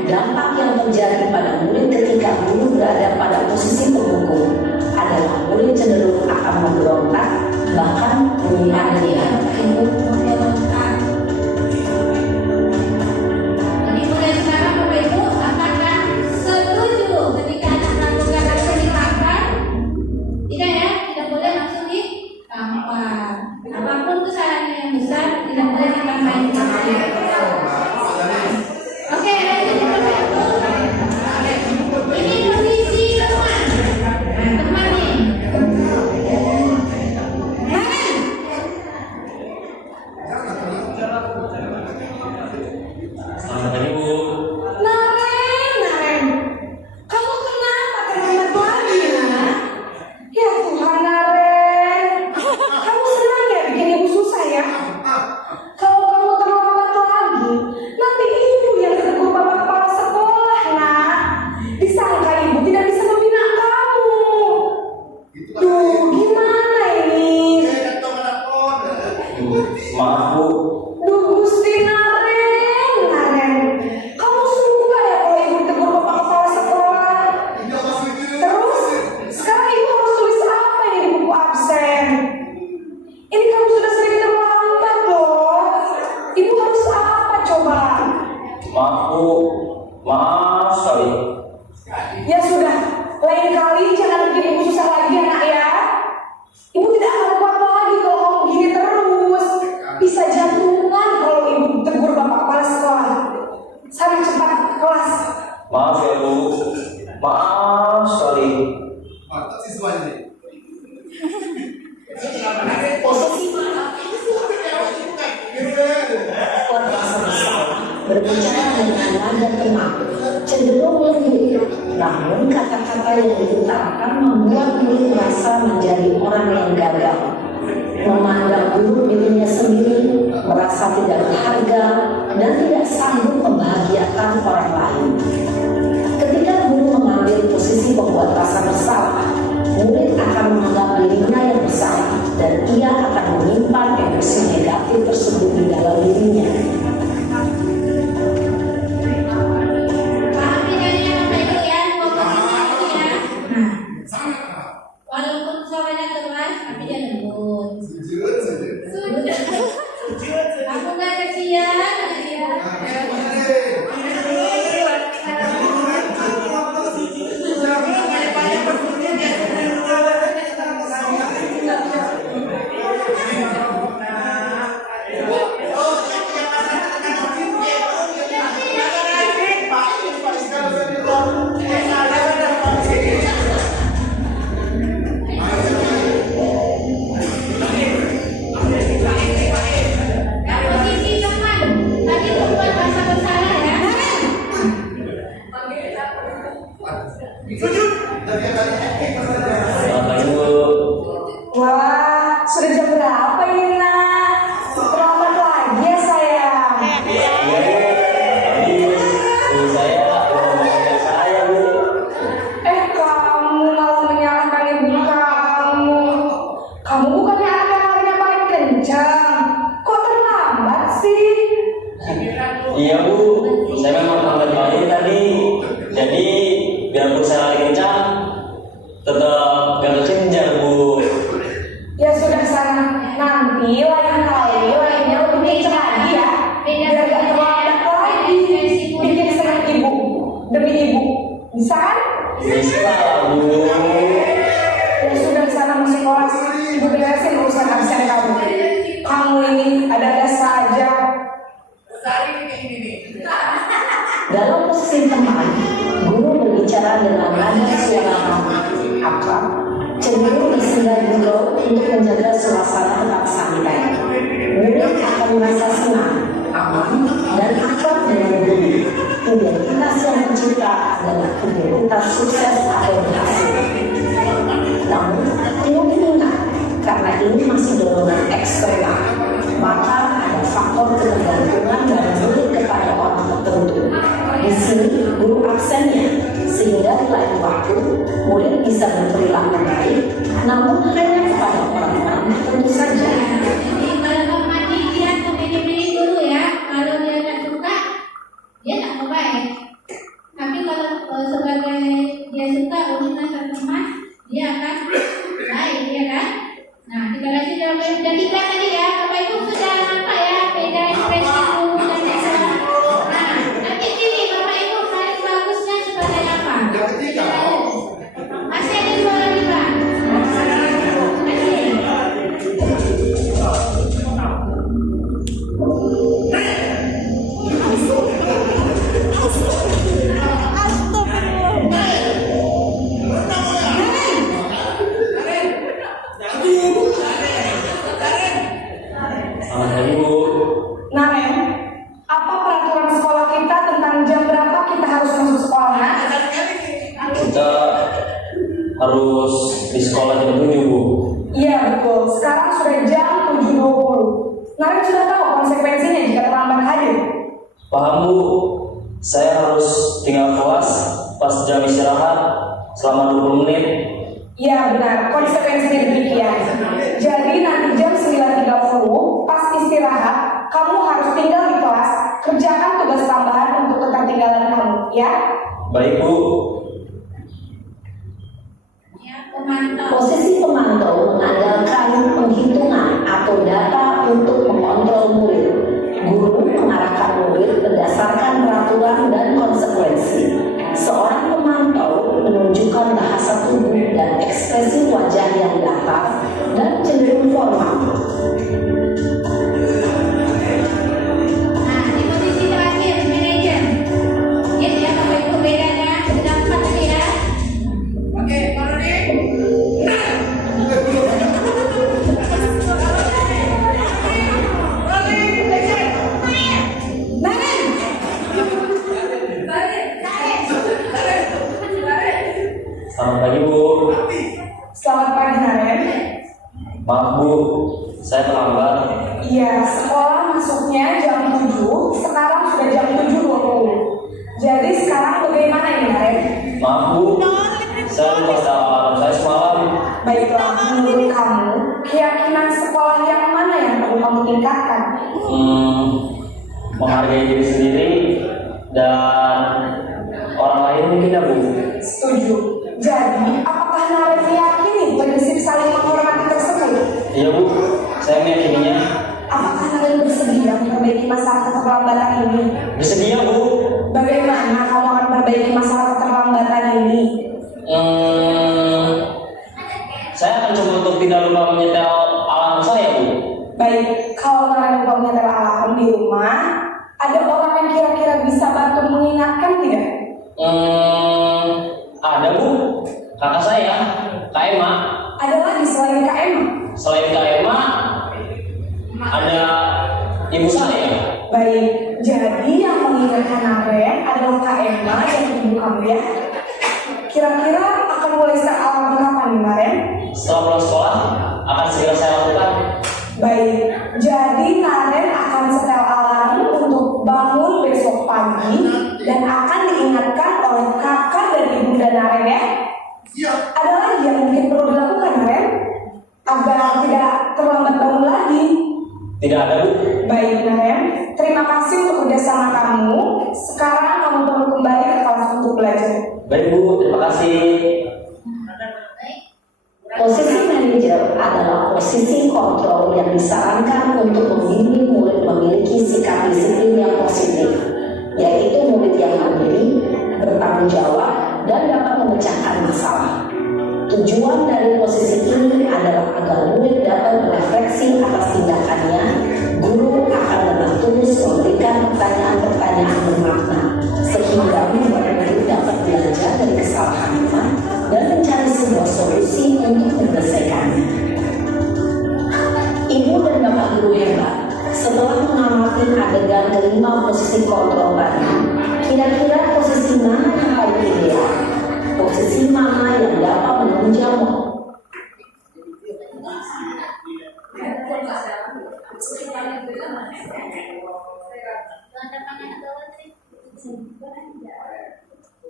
Dampak yang terjadi pada murid ketika guru berada pada posisi penghukum adalah murid cenderung akan memberontak, bahkan menyimpan dendam. Jadi mulai sekarang Bapak Ibu apakah setuju ketika anak melakukan aksi ditampar? Tidak ya, tidak boleh langsung ditampar. Apapun kesalahannya yang besar tidak boleh kita main-main. Oke, lanjut Bapak Ibu. Ini kondisi teman. Nah, teman nih. Selamat pagi Bu. Naren, kamu kenapa terlambat lagi, Nak? Ya Tuhan, Naren, kamu senang ya bikin ibu susah ya? Kalau kamu terlambat lagi, nanti ibu yang tegur bapak kepala sekolah, Nak. Disangka ibu tidak bisa membina kamu. Duh, gimana ini? Maaf Bu. Duh, Gusti Naren, kamu sungguh gak ya kalau ibu ditegur bapak kepala sekolah? Terus, sekarang ibu harus tulis apa ini di buku absen? Ini kamu sudah sering terlambat loh. Ibu harus apa coba? Maaf Bu. Maaf sekali. Ya sudah, lain kali jangan bikin ibu susah lagi ya, Nak ya. Ibu tidak akan kuat lagi kalau kamu gini terus. Bisa jantungan kalau ibu tegur bapak kepala sekolah. Sana cepat ke kelas. Maaf ya Bu. Maaf sekali. Mantap siswanya nih. Posisi kualitas besar berbicara dengan nada tenang, cenderung lembut, namun kata-kata yang diutarakan membuat murid merasa menjadi orang yang gagal, memandang buruk dirinya sendiri, merasa tidak berharga, dan tidak sanggup membahagiakan orang lain. Ketika guru mengambil posisi pembuat rasa bersalah, murid akan menganggap dirinya yang bersalah dan ia akan menyimpan emosi negatif tersebut di dalam dirinya. Paham bedanya Bapak Ibu ya, posisinya ini ya. Nah, walaupun suaranya keras, tapi dia lembut. Aku nggak kesian, posisi teman. Tadi membuat rasa bersalah ya. lain kali lainnya lebih kenceng lagi ya. Biar gak terlambat lagi. Bikin senang ibu demi ibu. Bisa kan? Bisa, Bu. Ya sudah sana masuk kelas. Ibu beresin urusan absen kamu. Kamu ini ada-ada saja. Dalam posisi teman, guru berbicara dengan nada suara akrab, cenderung bersinggah gurau untuk menjaga suasana tetap santai. Murid akan merasa senang, aman, dan akrab dengan guru. Identitas yang mencipta adalah identitas sukses atau berhasil. Namun, perlu diingat, karena ini masih dorongan eksternal, maka ada faktor ketergantungan dari murid kepada orang tertentu. Di sini guru absennya, sehingga di lain waktu murid bisa berperilaku baik, namun hanya kepada orang-orang tertentu saja. Jadi kalau mati dia memilih guru ya, kalau dia tak suka, dia tak mau baik. Tapi kalau sebagai dia suka urusan teman, dia akan baik, ya kan? Nah, kita lanjut dalam dan kita tadi ya, Bapak Ibu sudah nampak ya beda ekspresi guru dan siswa. Nah, nanti pilih Bapak Ibu paling bagusnya sebagai apa? Kita lanjut. Masih ada dua lagi Pak. Masih. Selamat pagi, Bu. Nah, Ren, apa peraturan sekolah kita tentang jam berapa kita harus masuk sekolah? Nah? Kita harus di sekolah jam 7, Bu. Iya, betul. Sekarang sudah jam 7.20. Nah, Ren sudah tahu konsekuensinya jika terlambat hadir. Paham, Bu. Saya harus tinggal kelas pas jam istirahat selama 20 menit. Iya, benar. Konsekuensinya demikian. Jadi nanti jam 9.30 pas istirahat, kamu harus tinggal di kelas, kerjakan tugas tambahan untuk ketertinggalan kamu, ya? Baik, Bu. Ya, pemantau. Posisi pemantau mengandalkan penghitungan atau data untuk mengontrol murid. Guru mengarahkan murid berdasarkan peraturan dan konsekuensi. Seorang pemantau menunjukkan bahasa tubuh dan ekspresi wajah yang datar dan cenderung formal. Nah, di posisi terakhir manajer. Lihat ya Bapak Ibu bedanya sudah 4 tadi ya. Oke, kalau di Selamat pagi, Bu. Selamat pagi, Naren. Maaf, Bu. Saya terlambat. Iya, sekolah masuknya jam 7, sekarang sudah jam 7.20. Jadi sekarang bagaimana ini, Naren? Maaf, Bu. Saya lupa setel alarm saya semalam. Baiklah, menurut kamu, keyakinan sekolah yang mana yang perlu kamu tingkatkan? Menghargai diri sendiri dan orang lain mungkin ya, Bu. Setuju. Jadi, apakah Naren meyakini prinsip saling menghormati tersebut? Iya, Bu. Saya meyakininya. Apakah Naren bersedia memperbaiki masalah keterlambatan ini? Bersedia, Bu. Bagaimana kamu akan memperbaiki masalah keterlambatan ini? Saya akan coba untuk tidak lupa menyetel alarm saya, Bu. Baik, kalau Naren lupa menyetel alarm di rumah, ada orang yang kira-kira bisa bantu mengingatkan tidak? Ada, Bu. Kakak saya, Kak Emma. Ada lagi selain Kak Emma? Selain Kak Emma, ada ibu saya. Baik, jadi yang mengingatkan Naren adalah Kak Emma dan ibu kamu ya. Kira-kira akan mulai set alarm kapan nih, Naren? Setelah pulang sekolah, akan segera saya lakukan. Baik, jadi Naren akan setel alarm untuk bangun besok pagi dan akan diingatkan oleh kakak dan ibunda Naren ya. Ada lagi yang mungkin perlu dilakukan, Naren, agar tidak terlambat bangun lagi. Tidak ada, Bu. Baik, Naren, terima kasih untuk kerjasama kamu. Sekarang kamu perlu kembali ke kelas untuk belajar. Baik, Bu. Terima kasih. Posisi manajer adalah posisi kontrol yang disarankan untuk membimbing murid memiliki sikap disiplin yang positif, yaitu murid yang mandiri, bertanggung jawab, dan dapat memecahkan masalah. Tujuan dari posisi ini adalah agar murid dapat berefleksi atas tindakannya. Guru akan lebih tulus memberikan pertanyaan-pertanyaan bermakna, sehingga membuat murid dapat belajar dari kesalahannya dan mencari sebuah solusi untuk menyelesaikannya. Ibu dan bapak guru hebat, setelah mengamati adegan kelima posisi kontrol tadi, kira-kira posisi mana yang paling ideal? Posisi mana yang dapat menunjang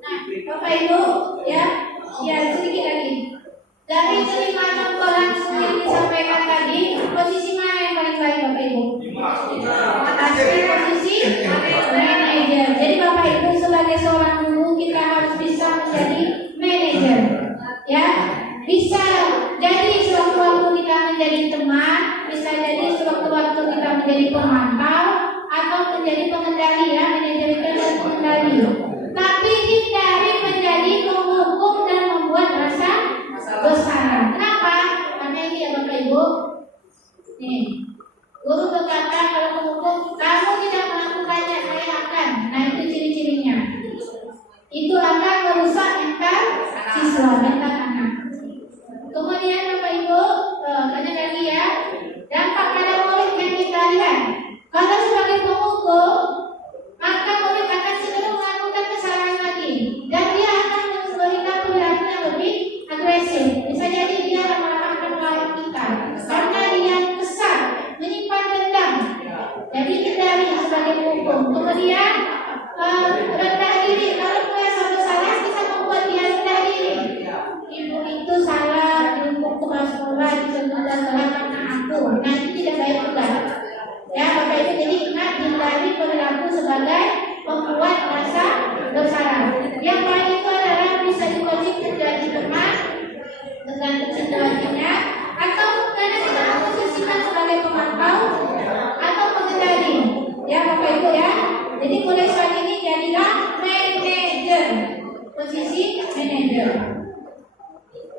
Nah, Bapak Ibu, ya sedikit lagi. Dari kelima contoh langsung yang disampaikan tadi, posisi mana yang paling baik Bapak Ibu? Posisi manajer. Jadi Bapak Ibu sebagai seorang guru kita harus bisa menjadi manajer, ya. Bisa jadi sewaktu-waktu kita menjadi teman, bisa jadi sewaktu-waktu kita menjadi pemantau atau menjadi pengendali, ya. Manajer itu adalah pengendali. Tapi hindari menjadi penghukum dan membuat rasa bersalah. Kenapa? Karena ini ya Bapak Ibu. Nih, guru berkata kalau menghukum, kamu tidak melakukannya, saya akan. Nah itu ciri-cirinya. Itu akan merusak mental siswa, mental anak. Kemudian Bapak Ibu, banyak lagi ya. Dampak pada murid yang kita lihat. Kalau sebagai penghukum, maka murid akan cenderung melakukan kesalahan lagi, dan dia akan memberikan perilaku yang lebih agresif. Bisa jadi dia lama-lama akan melawan kita karena dia kesal, menyimpan dendam. Jadi hindari sebagai penghukum. Kemudian rendah diri. Kalau merasa bersalah, kita membuat dia rendah diri. Ibu itu salah, dihukum kepala sekolah, disebut salah karena aku. Nah itu tidak baik juga. Ya Bapak Ibu, jadi ingat hindari perilaku sebagai membuat rasa bersalah. Yang lain itu adalah bisa dicoaching menjadi teman dengan situasinya, atau karena kita memposisikan sebagai pemantau atau pengendali. Ya Bapak Ibu ya. Jadi mulai saat ini jadilah manajer, posisi manajer.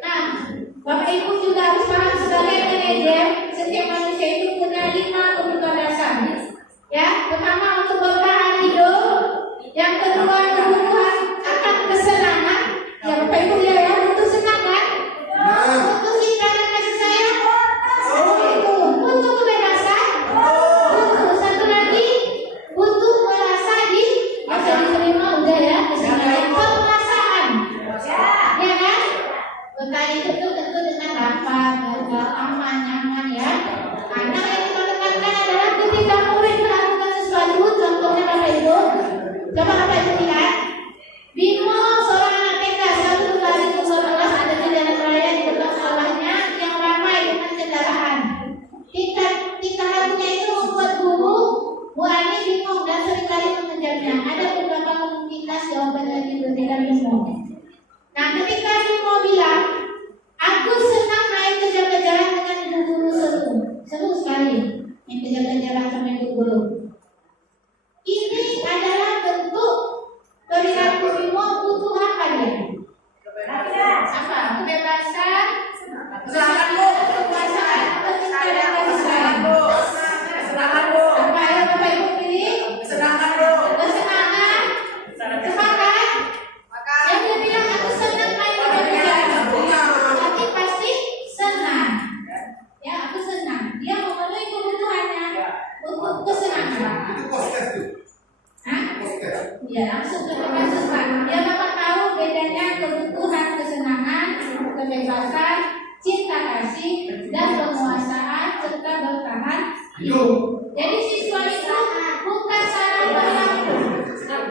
Nah, Bapak Ibu juga harus paham sebagai manajer, setiap manusia itu punya 5 kebutuhan dasar. Ya, pertama untuk bertahan hidup, yang kedua kebutuhan akan kesenangan. Ya Bapak Ibu ya, butuh senang kan? Butuh cinta dan kasih sayang. Butuh kebebasan. Butuh satu lagi, butuh merasa bisa diterima udah ya. Penguasaan. Ya kan? Bertahan hidup itu tentu dengan rapat, aman, nyaman ya. Karena yang kita tekankan adalah ketika murid melakukan sesuatu, contohnya Bapak Ibu, coba Bapak Ibu lihat, Bimo seorang anak TK 1/2018 ada di jalan raya di depan sekolahnya yang ramai dengan kendaraan. Tingkah lakunya itu membuat guru Bu Ani bingung dan seringkali mengejarnya. Ada beberapa kemungkinan jawaban yang diberikan Bimo. Nah, ketika Bimo bilang, aku senang main kejar-kejaran dengan ibu guru seru sekali main kejar-kejaran sama ibu guru. Ini adalah bentuk perilaku Bimo butuh apa dia? Apa? Kebebasan, kekuasaan, cinta dan kasih sayang. Apa yang Bapak Ibu pilih? Kesenangan. Sepakat? Yang dia bilang aku senang main kejar-kejaran. Nanti pasti senang. Ya, aku senang. Dia memenuhi kebutuhannya untuk kesenangan. Hah? Ya, langsung ke kasus Pak. Ya, Bapak tahu bedanya kebutuhan kesenangan, kebebasan, cinta kasih, dan penguasaan serta bertahan hidup. Jadi siswa itu bukan salah perilaku.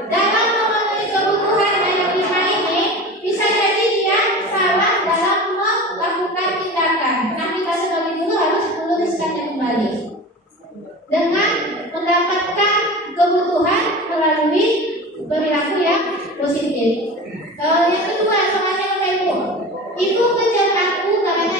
Dalam memenuhi kebutuhan yang 5 ini, bisa jadi dia salah dalam melakukan tindakan. Nah, kita sebagai guru harus meluruskannya kembali dengan mendapatkan kebutuhan melalui perilaku yang positif. Yang kedua, soalnya Bapak Ibu, ibu kejar aku karena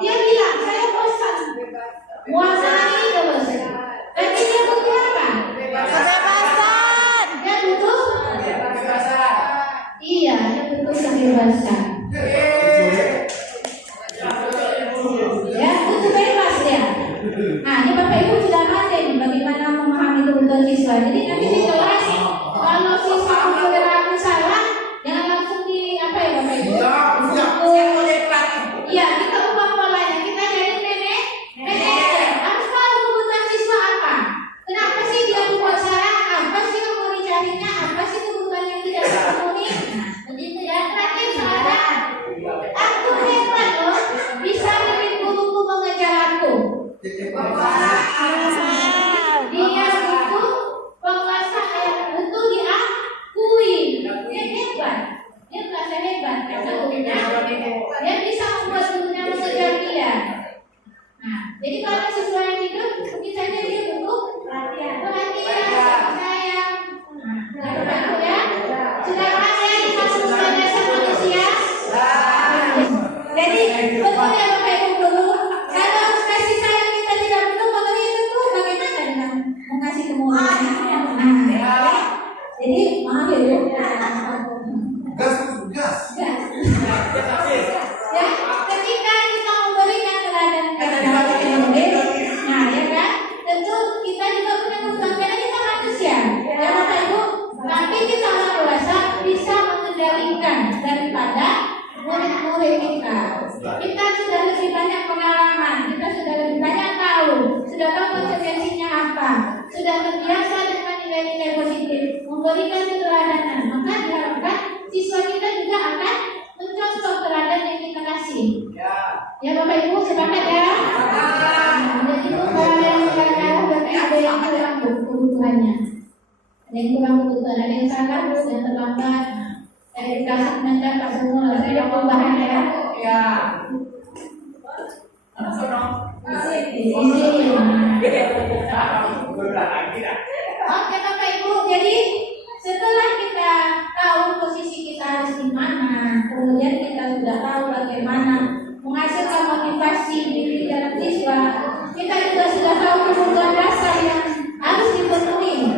Dia bilang, saya bosan. Muasana ini dia bosan. Tapi dia butuh apa? Kebebasan. Dia butuh iya, dia butuh kebebasan. Ya, butuh bebas dia. Nah, ini Bapak Ibu sudah ngerti nih bagaimana memahami kebutuhan siswa. Jadi nanti di kelas kalau siswa berlaku salah, jangan langsung di apa ya Bapak Ibu? Iya, kita ubah polanya. Kita jadi manajer. Harus tahu kebutuhan siswa apa. Kenapa sih dia membuat salah? Apa sih yang mau dicarinya? Apa sih kebutuhan yang tidak terpenuhi? Nah, begitu ya. Terakhir salah. Aku hebat loh, bisa bikin guruku mengejar aku. Dia butuh penguasa yang butuh diakui. Dia hebat. Dia merasa hebat karena gurunya dia bisa membuat gurunya mengejar dia. Nah, jadi kalau siswa yang hidup mungkin saja dia butuh perhatian, sayang. Nah, betul ya. Sudah paham ya di manusia dasar manusia. Jadi betul ya Bapak Ibu guru. Kalau kasih sayang kita tidak butuh, kalau itu tuh bagaimana dengan mengasih kemuliaan? Nah, jadi maaf ya Bu. Gas. Ya, ketika kita memberikan teladan kepada yang murid, nah ya kan, tentu kita juga punya kebutuhan karena kita manusia. Ya Bapak Ibu, tapi kita harus merasa bisa mengendalikan daripada murid-murid kita. Kita sudah lebih banyak pengalaman, kita sudah lebih banyak tahu, sudah tahu konsekuensinya apa, sudah terbiasa dengan nilai-nilai positif, memberikan keteladanan, maka diharapkan siswa kita juga akan mencontoh teladan yang kita kasih. Ya Bapak Ibu, sepakat ya? Jadi itu kalau yang kadang-kadang berarti ada yang kurang kebutuhannya. Ada yang kurang kebutuhan, ada yang salah, yang terlambat. Saya dikasih nanti Pak semua, saya ada perubahan ya. Oke Bapak Ibu, jadi setelah kita tahu posisi kita harus di mana, kemudian kita sudah tahu bagaimana menghasilkan motivasi diri dalam siswa, kita juga sudah tahu kebutuhan dasar yang harus dipenuhi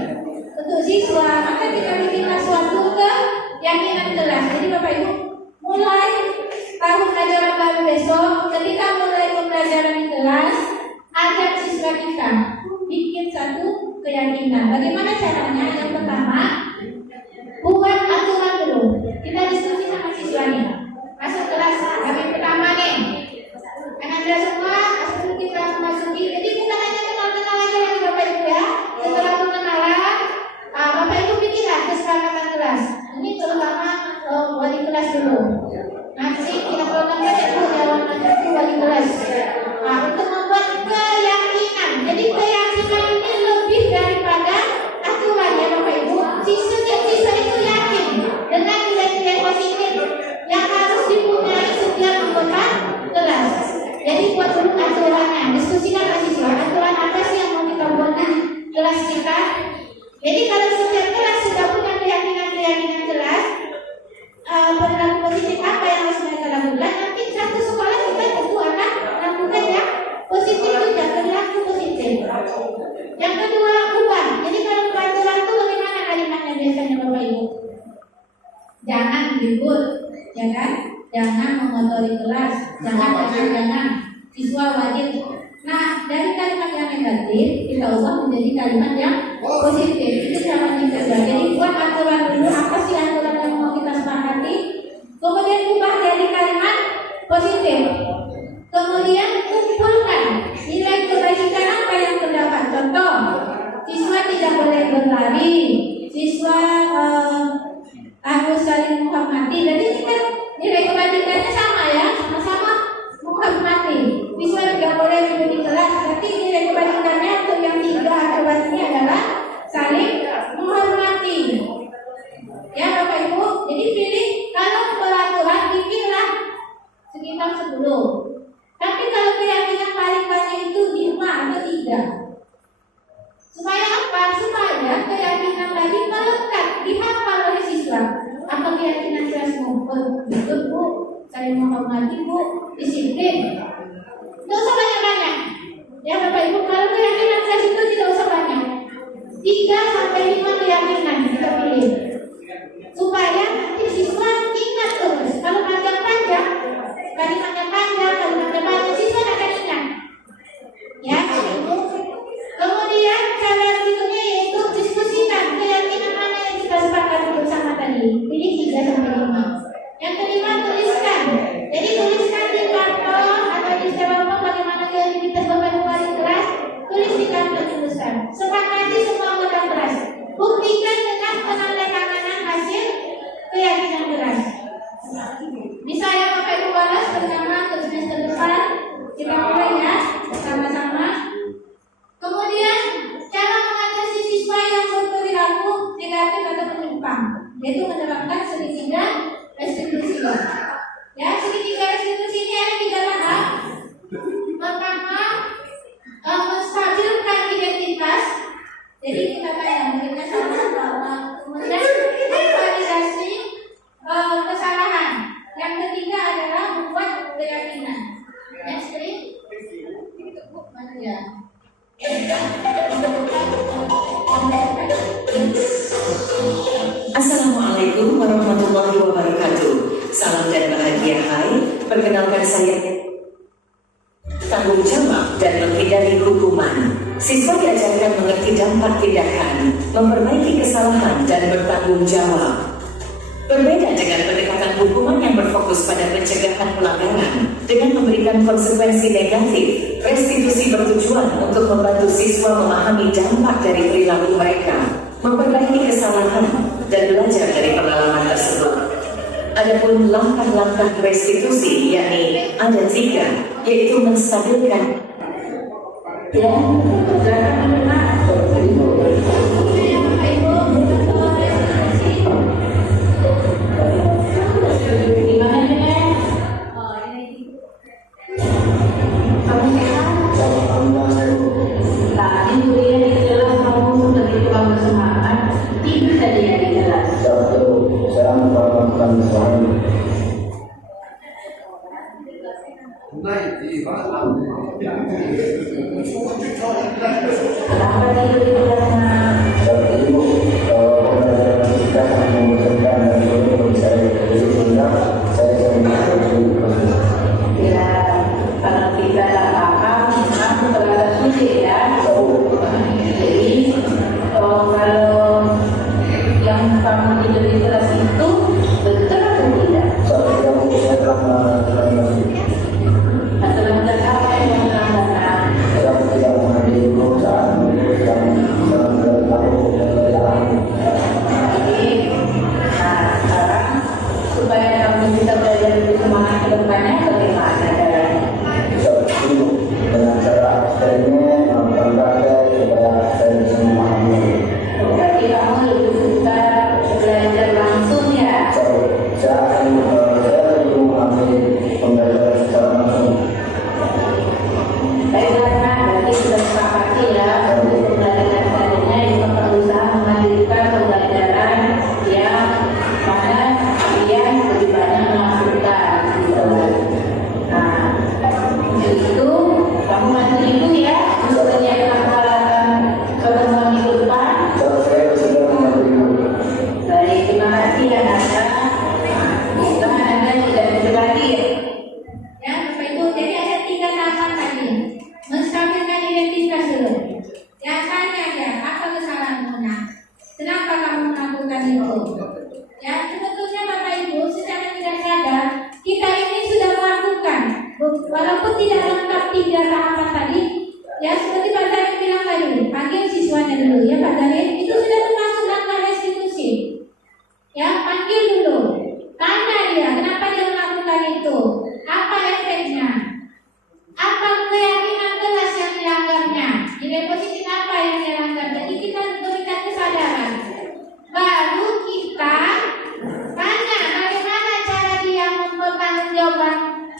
untuk siswa, maka kita bikinlah suatu keyakinan kelas. Jadi Bapak Ibu, mulai tahun ajaran baru besok, ketika mulai pembelajaran di kelas, ajak siswa kita bikin satu keyakinan. Bagaimana caranya? Yang pertama, buat aturan dulu. Kita diskusi sama siswa nih. Masuk kelas yang pertama nih. Anak-anak semua, sebelum kita memasuki, jadi bukan hanya kenal-kenal aja lagi Bapak Ibu ya. Setelah pengenalan, Bapak Ibu bikinlah kesepakatan kelas. Ini terutama wali kelas dulu. Nanti kita programkan itu jalan itu wali kelas. Untuk membuat keyakinan. Jadi keyakinan ini lebih daripada aturan ya Bapak Ibu. Siswa itu yakin dengan nilai-nilai positif yang harus dipunyai setiap anggota kelas. Jadi buat dulu aturannya, diskusikan sama siswa. Aturan apa sih yang mau kita buat di kelas kita? Jadi kalau setiap kelas sudah punya keyakinan kelas, perilaku positif apa yang harus mereka lakukan, nanti satu sekolah kita tentu akan lakukan yang positif juga, perilaku positif. Yang kedua, ubah. Jadi kalau peraturan itu bagaimana kalimatnya biasanya Bapak Ibu? Jangan ribut, ya kan? Jangan mengotori kelas, jangan. Siswa wajib. Nah, dari kalimat yang negatif kita ubah menjadi kalimat yang positif. Itu cara yang kedua. Jadi buat aturan dulu, apa sih aturan yang mau kita sepakati? Kemudian ubah jadi kalimat positif. Kemudian kumpulkan nilai kebaikan apa yang terdapat. Contoh, siswa tidak boleh berlari, siswa harus saling menghormati. Jadi ini kan nilai kebaikannya sama ya, sama-sama menghormati. Siswa tidak boleh duduk di kelas. Berarti nilai kebaikannya untuk yang tiga aturan ini adalah saling menghormati. Ya Bapak Ibu, jadi pilih kalau peraturan dipilih sekitar 10. Tapi Tidak usah banyak-banyak. Ya Bapak Ibu, kalau keyakinan keras itu tidak usah banyak. 3 sampai 5 keyakinan kita pilih. Supaya nanti siswa ingat terus. Kalau panjang-panjang, kalimatnya panjang, siswa akan ingat. Ya, Ibu. Kemudian cara berikutnya yaitu diskusikan keyakinan mana yang kita sepakati bersama tadi. Pilih 3 sampai 5. Yang kelima, tuliskan. Jadi tuliskan di karton atau di styrofoam bagaimana kreativitas Bapak Ibu wali kelas. Tulis di karton, tuliskan. Sepakati semua anggota kelas. Buktikan dengan penandatanganan hasil keyakinan keras. Bisa ya Bapak Ibu balas bersama ke semester depan. Kita mulai ya sama-sama. Kemudian cara mengatasi siswa yang berperilaku negatif atau menyimpang, yaitu menerapkan segitiga restitusi. Ya, segitiga restitusi ini ada 3 tahap. Pertama, menstabilkan identitas. Jadi kita tanya mungkinnya sama. Kemudian memvalidasi kesalahan. Yang ketiga adalah membuat keyakinan. Next please. Ya. Assalamualaikum warahmatullahi wabarakatuh. Salam dan bahagia hai. Perkenalkan saya tanggung jawab dan menghindari hukuman. Siswa diajarkan mengerti dampak tindakan, memperbaiki kesalahan dan bertanggung jawab. Berbeda dengan pendekatan hukuman yang berfokus pada pencegahan pelanggaran dengan memberikan konsekuensi negatif, restitusi bertujuan untuk membantu siswa memahami dampak dari perilaku mereka, memperbaiki kesalahan, dan belajar dari pengalaman tersebut. Adapun langkah-langkah restitusi yakni ada 3, yaitu menstabilkan dan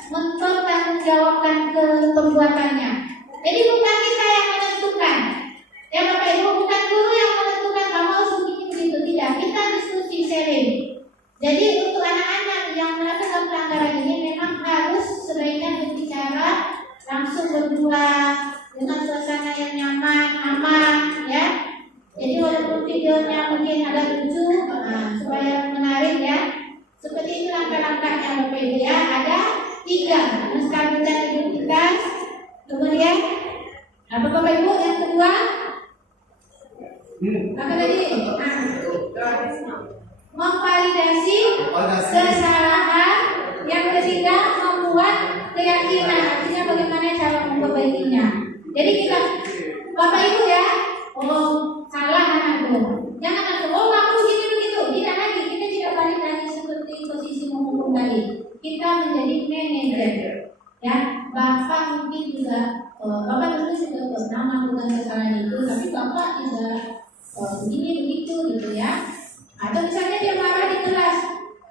mempertanggungjawabkan ke perbuatannya. Jadi bukan kita yang menentukan. Ya Bapak Ibu, bukan guru yang menentukan kamu harus begitu, tidak. Kita diskusi sharing. Jadi untuk anak-anak yang melakukan pelanggaran ini memang harus sebaiknya berbicara langsung kelas dengan suasana yang nyaman, aman, ya. Jadi walaupun videonya mungkin agak lucu, supaya menarik ya. Seperti itu langkah-langkahnya Bapak Ibu ya. Ada 3, naskah belajar identitas. Kemudian apa Bapak Ibu yang kedua? Apa tadi? Memvalidasi kesalahan. Yang ketiga, membuat keyakinan. Artinya bagaimana cara memperbaikinya. Jadi kita, Bapak Ibu ya, salah anakku. Jangan langsung, aku gini begitu. Tidak lagi, kita tidak balik lagi seperti posisi menghukum tadi. Kita menjadi manajer. Ya, Bapak mungkin juga, Bapak dulu juga pernah melakukan kesalahan itu, tapi Bapak tidak begini begitu gitu ya. Atau misalnya dia marah di kelas,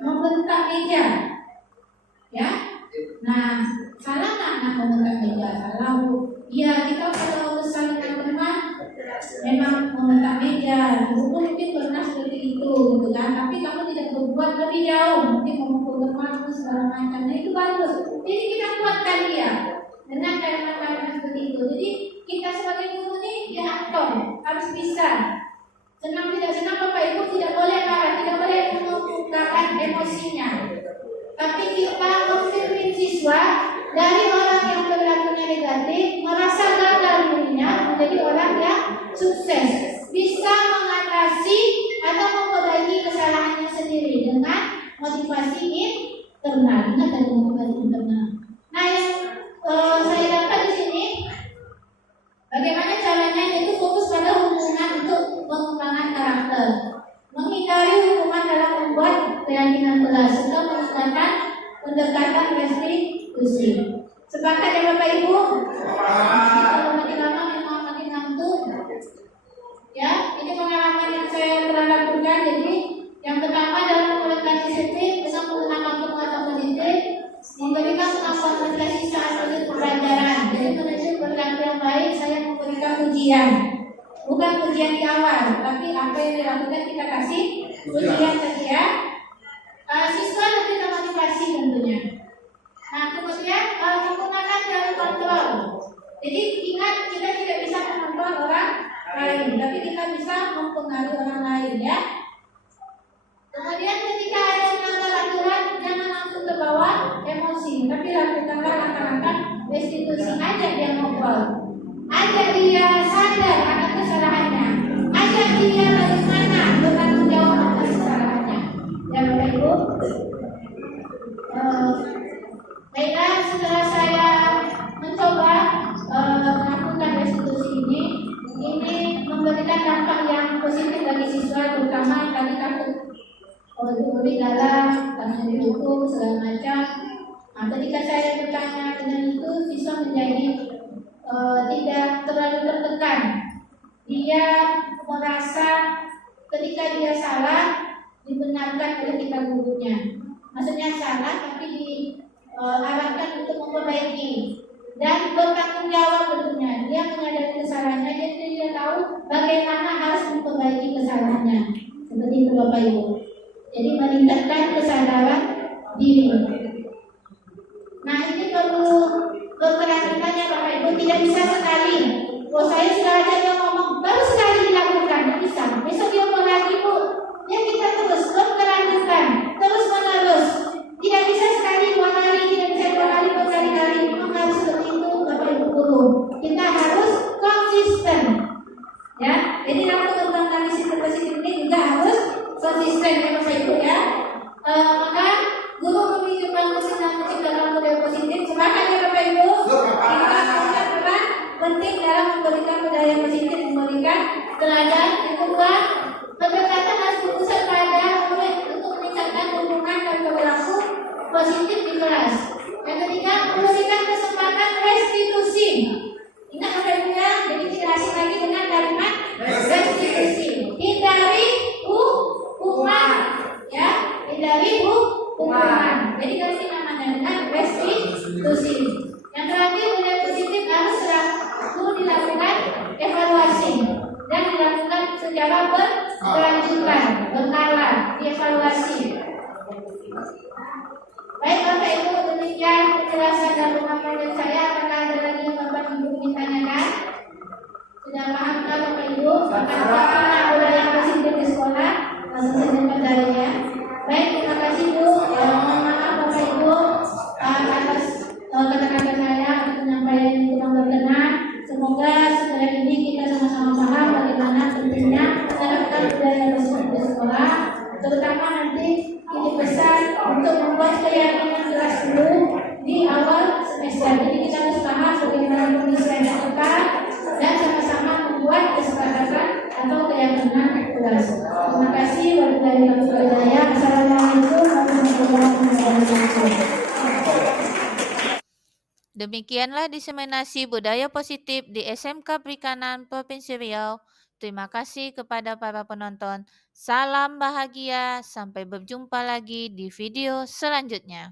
membentak meja, ya. Nah, salah nggak anak membentak meja? Salah. Iya, kita kalau besar dengan teman, memang membentak meja. Dulu mungkin pernah seperti itu, gitu kan. Tapi kamu tidak berbuat lebih jauh, mungkin memukul temanmu segala macam. Nah itu bagus. Jadi kita kuatkan dia dengan kalimat-kalimat seperti itu. Jadi kita sebagai guru ini ya aktor, harus bisa. Senang tidak senang Bapak Ibu tidak boleh marah, tidak boleh mengungkapkan emosinya. Tapi kita memfilmin siswa dari orang yang perilakunya negatif merasa gagal dirinya menjadi orang yang sukses, bisa mengatasi atau memperbaiki kesalahannya sendiri dengan motivasi internal. Ingat ada motivasi internal. Nah yang saya dapat di sini, bagaimana caranya itu fokus pada hubungan untuk pengembangan karakter, menghindari hukuman dalam membuat keyakinan kelas, serta menggunakan pendekatan restitusi. Sepakat ya Bapak Ibu? Kalau makin lama memang makin ngantuk. Ya, ini pengalaman yang saya pernah lakukan. Jadi yang pertama dalam menggunakan disiplin dengan menggunakan penguatan positif, memberikan kemampuan refleksi saat proses pembelajaran. Jadi menuju perilaku yang baik, saya memberikan ujian. Bukan ujian di awal, tapi apa yang dilakukan kita kasih ujian saja. Siswa lebih termotivasi tentunya. Nah kemudian menggunakan jalur kontrol. Jadi ingat kita tidak bisa mengontrol orang lain, tapi kita bisa mempengaruhi orang lain ya. Kemudian ketika ada melanggar aturan, jangan langsung terbawa emosi, tapi lakukanlah langkah-langkah restitusi. Ajak dia ngobrol, ajak dia sadar akan kesalahannya, ajak dia bagaimana bertanggung jawab atas kesalahannya. Ya Bapak Ibu. Baiklah, setelah saya mencoba melakukan restitusi ini memberikan dampak yang positif bagi siswa, terutama tadi takut lebih dalam, karena dihukum segala macam. Nah, ketika saya bertanya dengan itu, siswa menjadi tidak terlalu tertekan. Dia merasa ketika dia salah dibenarkan oleh kita gurunya. Maksudnya salah tapi diarahkan untuk memperbaiki dan bertanggung jawab tentunya. Dia menyadari kesalahannya, jadi dia tahu bagaimana harus memperbaiki kesalahannya. Seperti itu Bapak Ibu. Jadi meningkatkan kesadaran diri. Nah ini perlu keberaniannya Bapak Ibu. Tidak bisa sekali. Saya sudah ada yang ngomong baru sekali dilakukan, tidak bisa. Besok dia mau lagi Bu. Ya kita terus berkelanjutan, terus menerus. Tidak bisa sekali 2 kali, tidak bisa 2 kali, berkali-kali. Memang harus seperti itu Bapak Ibu guru. Kita harus konsisten. Ya, jadi dalam mengembangkan disiplin positif ini juga harus konsisten ya Bapak Ibu ya. Maka guru memikirkan mesin dan menciptakan model positif. Sepakat ya Bapak Ibu. Kita punya peran penting dalam memberikan budaya positif, memberikan teladan. Yang kedua, pendekatan harus berpusat pada murid untuk meningkatkan hubungan dan perilaku positif di kelas. Yang ketiga, memberikan kesempatan restitusi. Ingat Bapak Ibu ya, jadi tidak asing lagi dengan kalimat restitusi. Hindari hukuman, ya, hindari hukuman. Jadi kasih namanya dengan restitusi. Yang terakhir, budaya positif harus selalu dilakukan evaluasi dan dilakukan secara berkelanjutan, berkala, dievaluasi. Baik Bapak Ibu, demikian penjelasan dan pemaparan saya. Apakah ada lagi yang Bapak Ibu dari Kami Hidayah. Assalamualaikum warahmatullahi wabarakatuh. Demikianlah diseminasi budaya positif di SMK Perikanan Provinsi Riau. Terima kasih kepada para penonton. Salam bahagia, sampai berjumpa lagi di video selanjutnya.